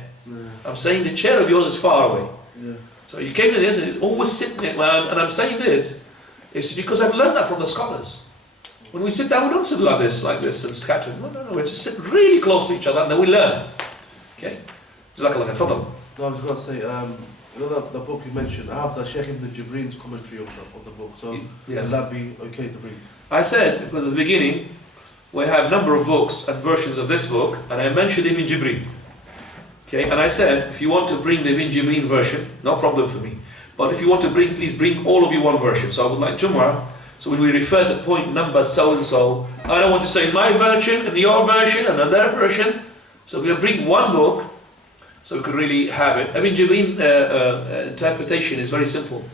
I'm saying the chair of yours is far away. Yeah. So you came to this and always sitting there. And I'm saying this, it's because I've learned that from the scholars. When we sit down, we don't sit like this and scatter. No. We just sit really close to each other and then we learn. Okay? Jazakallah khair. Fadal. No, I was going to say, you know the book you mentioned, I have the Sheikh Ibn Jibreen's commentary of the book, so would that be okay to bring? I said, from the beginning, we have a number of books and versions of this book, and I mentioned Ibn Jibreen. Okay, and I said, if you want to bring the Ibn Jibreen version, no problem for me. But if you want to bring, please bring all of you one version. So I would like Jum'ah, so when we refer to point number so-and-so, I don't want to say my version, and your version, and another version. So we'll bring one book, so we could really have it. Ibn Jibreen interpretation is very simple.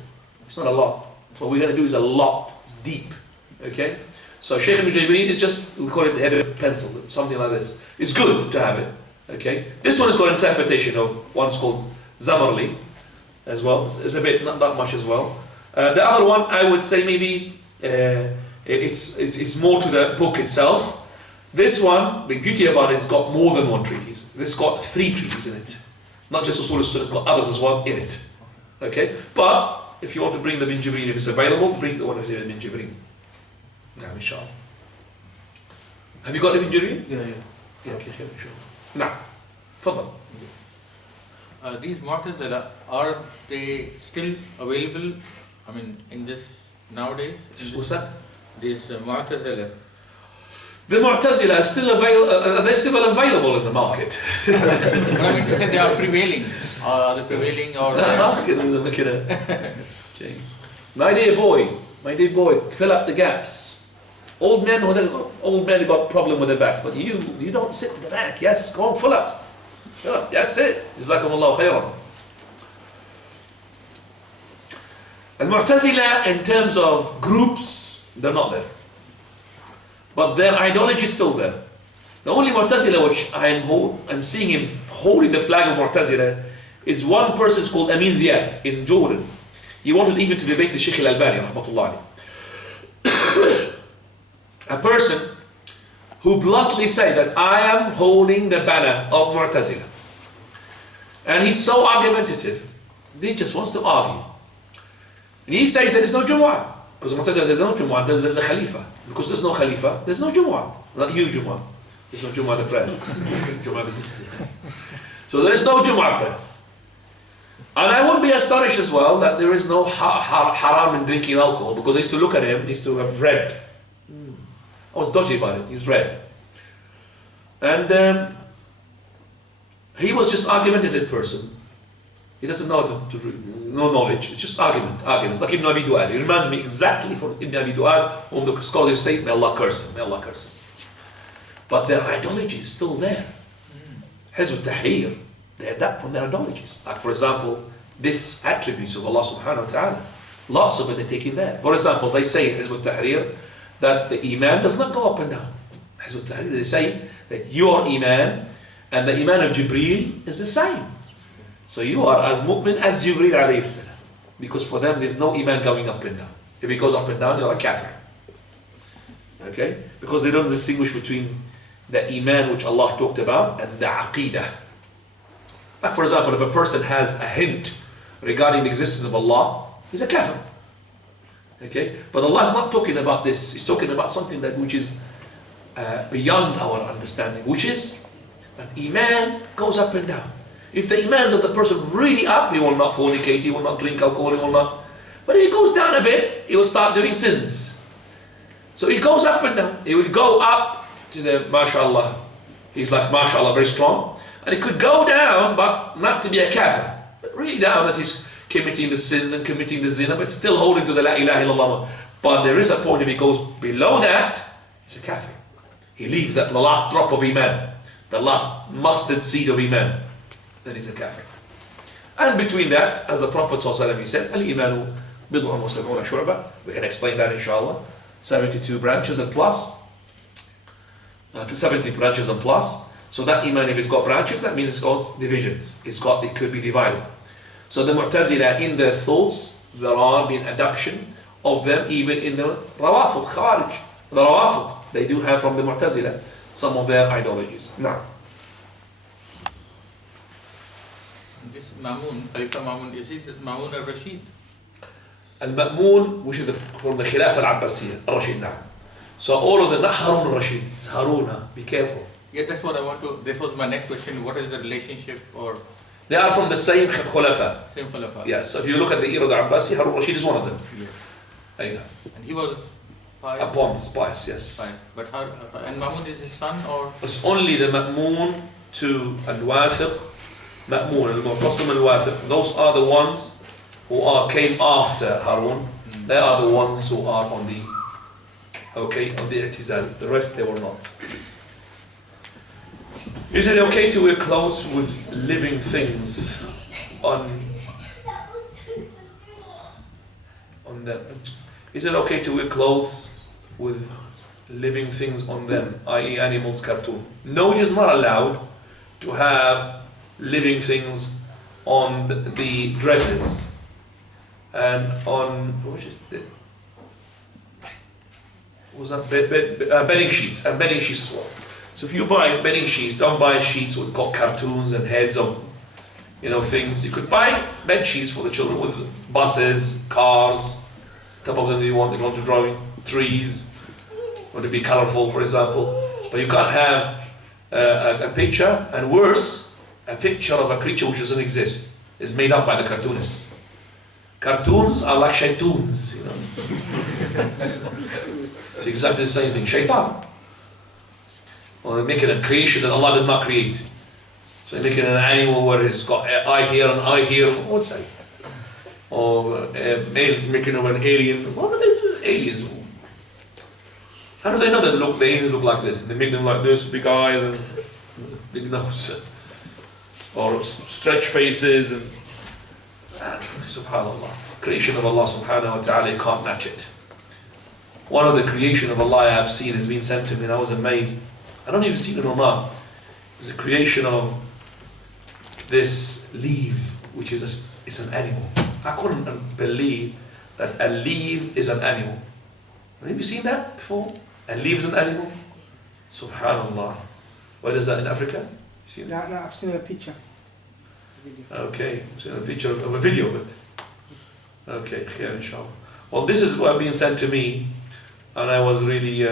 It's not a lot. What we're going to do is a lot. It's deep. Okay? So Sheikh Ibn Jibreen is just, we call it the headed pencil, something like this. It's good to have it. Okay? This one has got interpretation of one's called Zamarli as well. It's a bit, not that much as well. The other one, I would say maybe it's more to the book itself. This one, the beauty about it, it's got more than one treatise. This got 3 treatises in it. Not just Usul al-Sunnah, it's got others as well in it. Okay? But if you want to bring the Ibn Jibreen, if it's available, bring the one with Ibn Jibreen. Now, inshallah. Have you got Ibn Jibreen? Yeah. Okay, sure. Now, fadal. These Mu'tazila, are they still available? I mean, in this nowadays? What's that? These Mu'tazila. The Mu'tazila are still available. They're still available in the market. But I mean to say they are prevailing. Are they prevailing or? Ask it with a look at it. Okay. My dear boy, fill up the gaps. Old men, they got problem with their back, but you don't sit in the back. Yes, go on, full up. Yeah, that's it. Jazakumullahu khairan. Al-Mu'tazila, in terms of groups, they're not there. But their ideology is still there. The only Mu'tazila which I'm seeing him holding the flag of Mu'tazila is one person called Amin Diyab in Jordan. He wanted even to debate the Sheikh al-Albani, rahmatullah alayhi. A person who bluntly said that I am holding the banner of Mu'tazila. And he's so argumentative. He just wants to argue. And he says there is no Jumu'ah. Because Mu'tazila there's no Jumu'ah, there's a Khalifa. Because there's no Khalifa, there's no Jumu'ah. Not you Jumu'ah. There's no Jumu'ah the prayer. Jumu'ah the system. So there is no Jumu'ah prayer. And I won't be astonished as well that there is no haram in drinking alcohol, because I used to look at him, he used to have red. I was dodgy about it, he was red. And he was just argumentative person. He doesn't know no knowledge, it's just argument. Like Ibn Abi Du'ad. It reminds me exactly from Ibn Abi Du'ad, whom the scholars say, may Allah curse him, may Allah curse him. But their ideology is still there. Hizb al-Tahrir, they adapt from their ideologies. Like for example, this attributes of Allah subhanahu wa ta'ala, lots of it they take in there. For example, they say in Hizb al-Tahrir that the Iman does not go up and down. Hizb al-Tahrir, they say that your Iman and the Iman of Jibreel is the same. So you are as mu'min as Jibreel alayhi salam. Because for them there's no Iman going up and down. If it goes up and down, you're a kafir. Okay? Because they don't distinguish between the Iman which Allah talked about and the Aqidah. Like for example, if a person has a hint regarding the existence of Allah, he's a kafir. Okay? But Allah is not talking about this. He's talking about something which is beyond our understanding, which is that Iman goes up and down. If the Imans of the person really up, he will not fornicate, he will not drink alcohol, he will not. But if he goes down a bit, he will start doing sins. So he goes up and down. He will go up to the mashallah. He's like mashallah, very strong. And he could go down, but not to be a kafir. But really down that he's committing the sins and committing the zina, but still holding to the la ilaha illallah. But there is a point if he goes below that, he's a kafir. He leaves that the last drop of Iman, the last mustard seed of Iman. Then he's a kafir. And between that, as the Prophet ﷺ he said, Al-Imanu bid'un wa sab'una shu'ba. We can explain that inshallah. 72 branches and plus. 70 branches and plus. So that Iman, if it's got branches, that means it's got divisions. It could be divided. So the Mu'tazila, in their thoughts, there are been adoption of them even in the Rawafid, Khawarij. The Rawafid, they do have from the Mu'tazila some of their ideologies. Now, this Mamun, Khalifa Mamun, is it Mamun al-Rashid? Al-Ma'mun, which is from the Khilafah al-Abbasiyya, al-Rashid now. So all of them, not Harun al-Rashid, it's Haruna, be careful. Yeah, that's what I want to, this was my next question, what is the relationship or? They are from the same Khulafa. Same Khulafa. Yes, so if you look at the era of the Abbasi, Harun al-Rashid is one of them. Yeah. And he was upon spice, yes. Fine. But and Mamun is his son or? It's only the Ma'mun to Al-Wathiq, Ma'mun, Al-Mu'tasim Al-Wathiq. Those are the ones who came after Harun. They are the ones who are on the i'tizal. The rest they were not. Is it okay to wear clothes with living things on them? Is it okay to wear clothes with living things on them, i.e. animals, cartoon? No, it is not allowed to have living things on the dresses and on bedding sheets and bedding sheets as well. So if you buy bedding sheets, don't buy sheets with cartoons and heads of things. You could buy bed sheets for the children with buses, cars. A couple of them they want to draw trees, want to be colorful, for example. But you can't have a picture, and worse, a picture of a creature which doesn't exist. It's made up by the cartoonists. Cartoons are like shaitoons, It's exactly the same thing. Shaitan. Well, they're making a creation that Allah did not create. So they're making an animal where it's got an eye here and eye here. What's that? Or making of an alien. What are they doing? Aliens. How do they know that the aliens look like this? They make them like this, big eyes and big nose, or stretch faces, and subhanallah. Creation of Allah subhanahu wa ta'ala, you can't match it. One of the creation of Allah I have seen has been sent to me and I was amazed. I don't even see it or not. It's a creation of this leaf, which is it's an animal. I couldn't believe that a leaf is an animal. Have you seen that before? A leaf is an animal? Subhanallah. Where is that, in Africa? You seen that? No, I've seen a picture. Okay, I've seen a picture of a video of it. Okay, khair inshallah. Well, this is what been sent to me, and I was really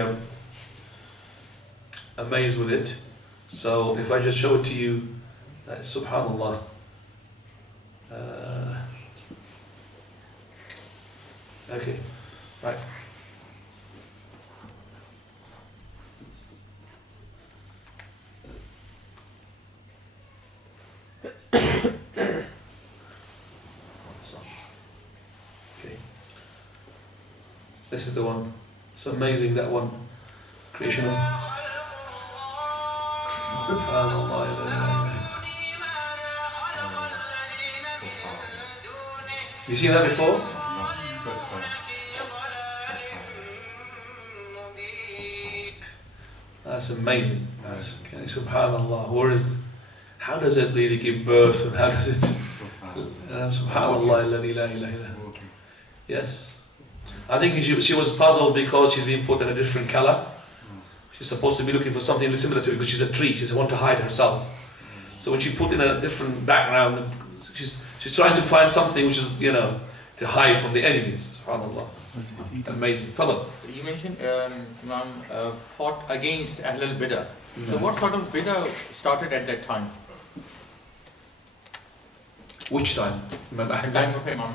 amazed with it. So if I just show it to you, subhanallah. Okay, right. So, okay. This is the one. It's amazing, that one. Creation of subhanallah. You seen that before? That's amazing. That's, okay, subhanallah. How does it really give birth, and how does it? Subhanallah, la ilaha illa. Yes. I think she was puzzled because she's been put in a different color. She's supposed to be looking for something similar to it because she's a tree. She's want to hide herself. So when she put in a different background, she's trying to find something which is, to hide from the enemies. SubhanAllah. Amazing. Fadal. You mentioned Imam fought against Ahlul Bidah. So what sort of Bidah started at that time? Which time? At the time of Imam.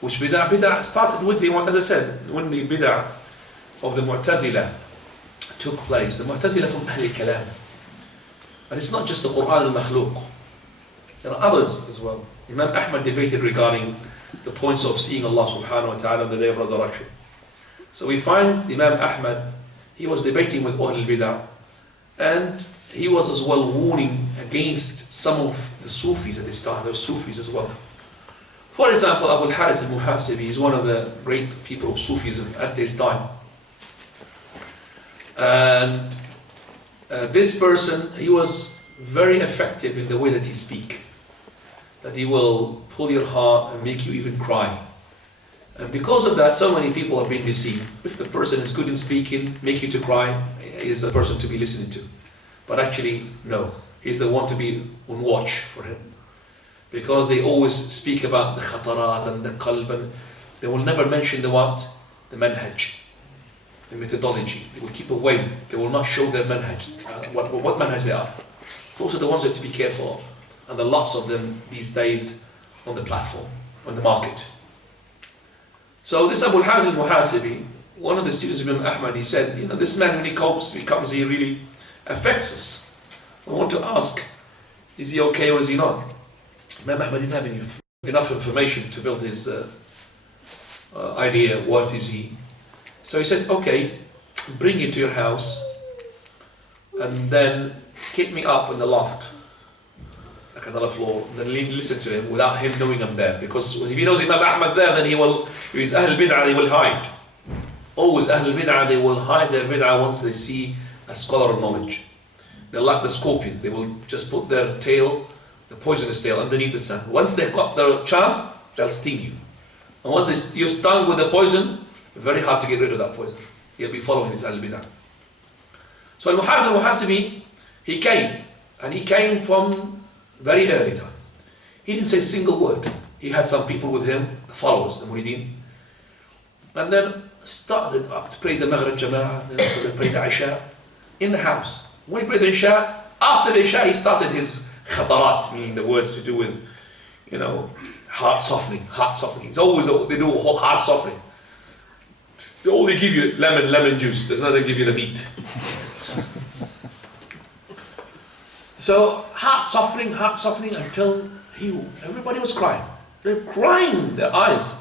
Which Bidah? Bidah started with the one, as I said, when the Bidah of the Mu'tazila took place. The Mu'tazila from Ahl al-Kalam. And it's not just the Quran al-Makhluq. There are others as well. Imam Ahmad debated regarding the points of seeing Allah subhanahu wa ta'ala on the day of resurrection. So we find Imam Ahmad, he was debating with Ahl al-Bidah, and he was as well warning against some of the Sufis at this time. There were Sufis as well. For example, Abu al-Harith al-Muhasibi is one of the great people of Sufism at this time. And this person, he was very effective in the way that he speaks. That he will pull your heart and make you even cry. And because of that, so many people have been deceived. If the person is good in speaking, make you to cry, he is the person to be listening to. But actually, no. He's the one to be on watch for him. Because they always speak about the khatarat and the qalb, and they will never mention the what? The manhaj, the methodology. They will keep away. They will not show their manhaj, what manhaj they are. Those are the ones you have to be careful of. And there are lots of them these days on the platform, on the market. So this Abu al-Harith al-Muhasibi, one of the students of Imam Ahmad, he said, this man when he comes, he really affects us. I want to ask, is he okay or is he not? Imam Ahmad didn't have enough information to build his idea, what is he. So he said, okay, bring him to your house and then keep me up in the loft, like another floor, and then listen to him without him knowing I'm there. Because if he knows Imam Ahmad there, then if he's Ahl Bid'ah, they will hide. Always Ahl Bid'ah, they will hide their Bid'ah once they see a scholar of knowledge. They're like the scorpions, they will just put their tail, the poisonous tail, underneath the sun. Once they've got their chance, they'll sting you. And once you're stung with the poison, it's very hard to get rid of that poison. He'll be following his Ahl Bid'ah. So Al-Muharrith al-Muhasibi, he came from very early time. He didn't say a single word. He had some people with him, the followers, the muridin. And then started to pray the Maghrib Jama'ah, then pray the Isha in the house. When he prayed the Isha, after the Isha, he started his khatarat, meaning the words to do with, heart softening. It's always, they do heart softening. They only give you lemon juice. There's nothing to give you the meat. So heart softening until everybody was crying. They're crying their eyes.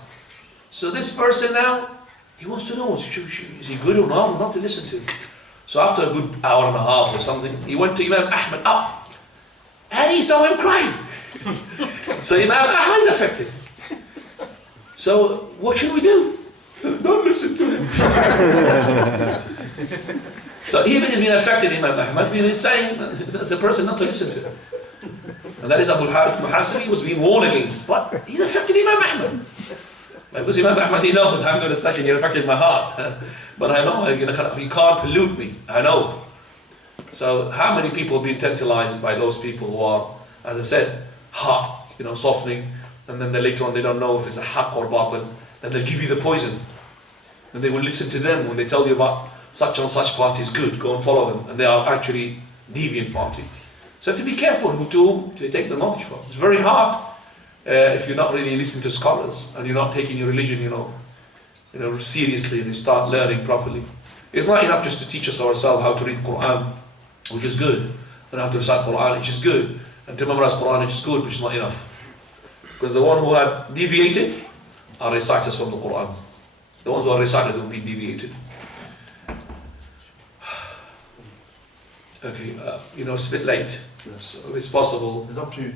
So this person now, He wants to know, is he good or not to listen to. So after a good hour and a half or something, he went to Imam Ahmad up, and he saw him crying. So Imam Ahmad is affected. So what should we do? Don't listen to him. So even he's been affected, Imam Ahmad, he's saying as a person not to listen to him. And that is Abu al-Harith al-Muhasibi was being warned against. But he's affected Imam Ahmad. Because Imam Ahmad, he knows, I'm going to say, you affected my heart. But I know, you can't pollute me. I know. So how many people have been tantalized by those people who are, as I said, hot, softening, and then later on they don't know if it's a haqq or batil, and they'll give you the poison. And they will listen to them when they tell you about such and such party is good, go and follow them. And they are actually deviant party. So you have to be careful who to take the knowledge from. It's very hard if you're not really listening to scholars and you're not taking your religion, seriously, and you start learning properly. It's not enough just to teach us ourselves how to read Quran, which is good, and how to recite Quran, which is good, and to memorize Quran, which is good, which is not enough. Because the one who had deviated are reciters from the Quran. The ones who are reciters have been deviated. Okay, it's a bit late, so if it's possible. It's up to you.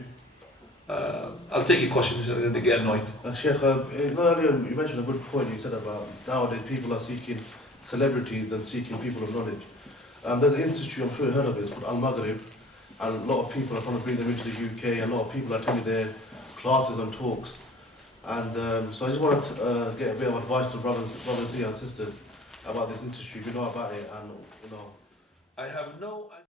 I'll take your questions and they get annoyed. Sheikh, earlier you mentioned a good point. You said about nowadays people are seeking celebrities than seeking people of knowledge. There's an institute, I'm sure you heard of it, it's called Al-Maghrib, and a lot of people are trying to bring them into the UK, and a lot of people are attending their classes and talks. And so I just wanted to get a bit of advice to brothers here and sisters about this institute, if you know about it, and I have no idea.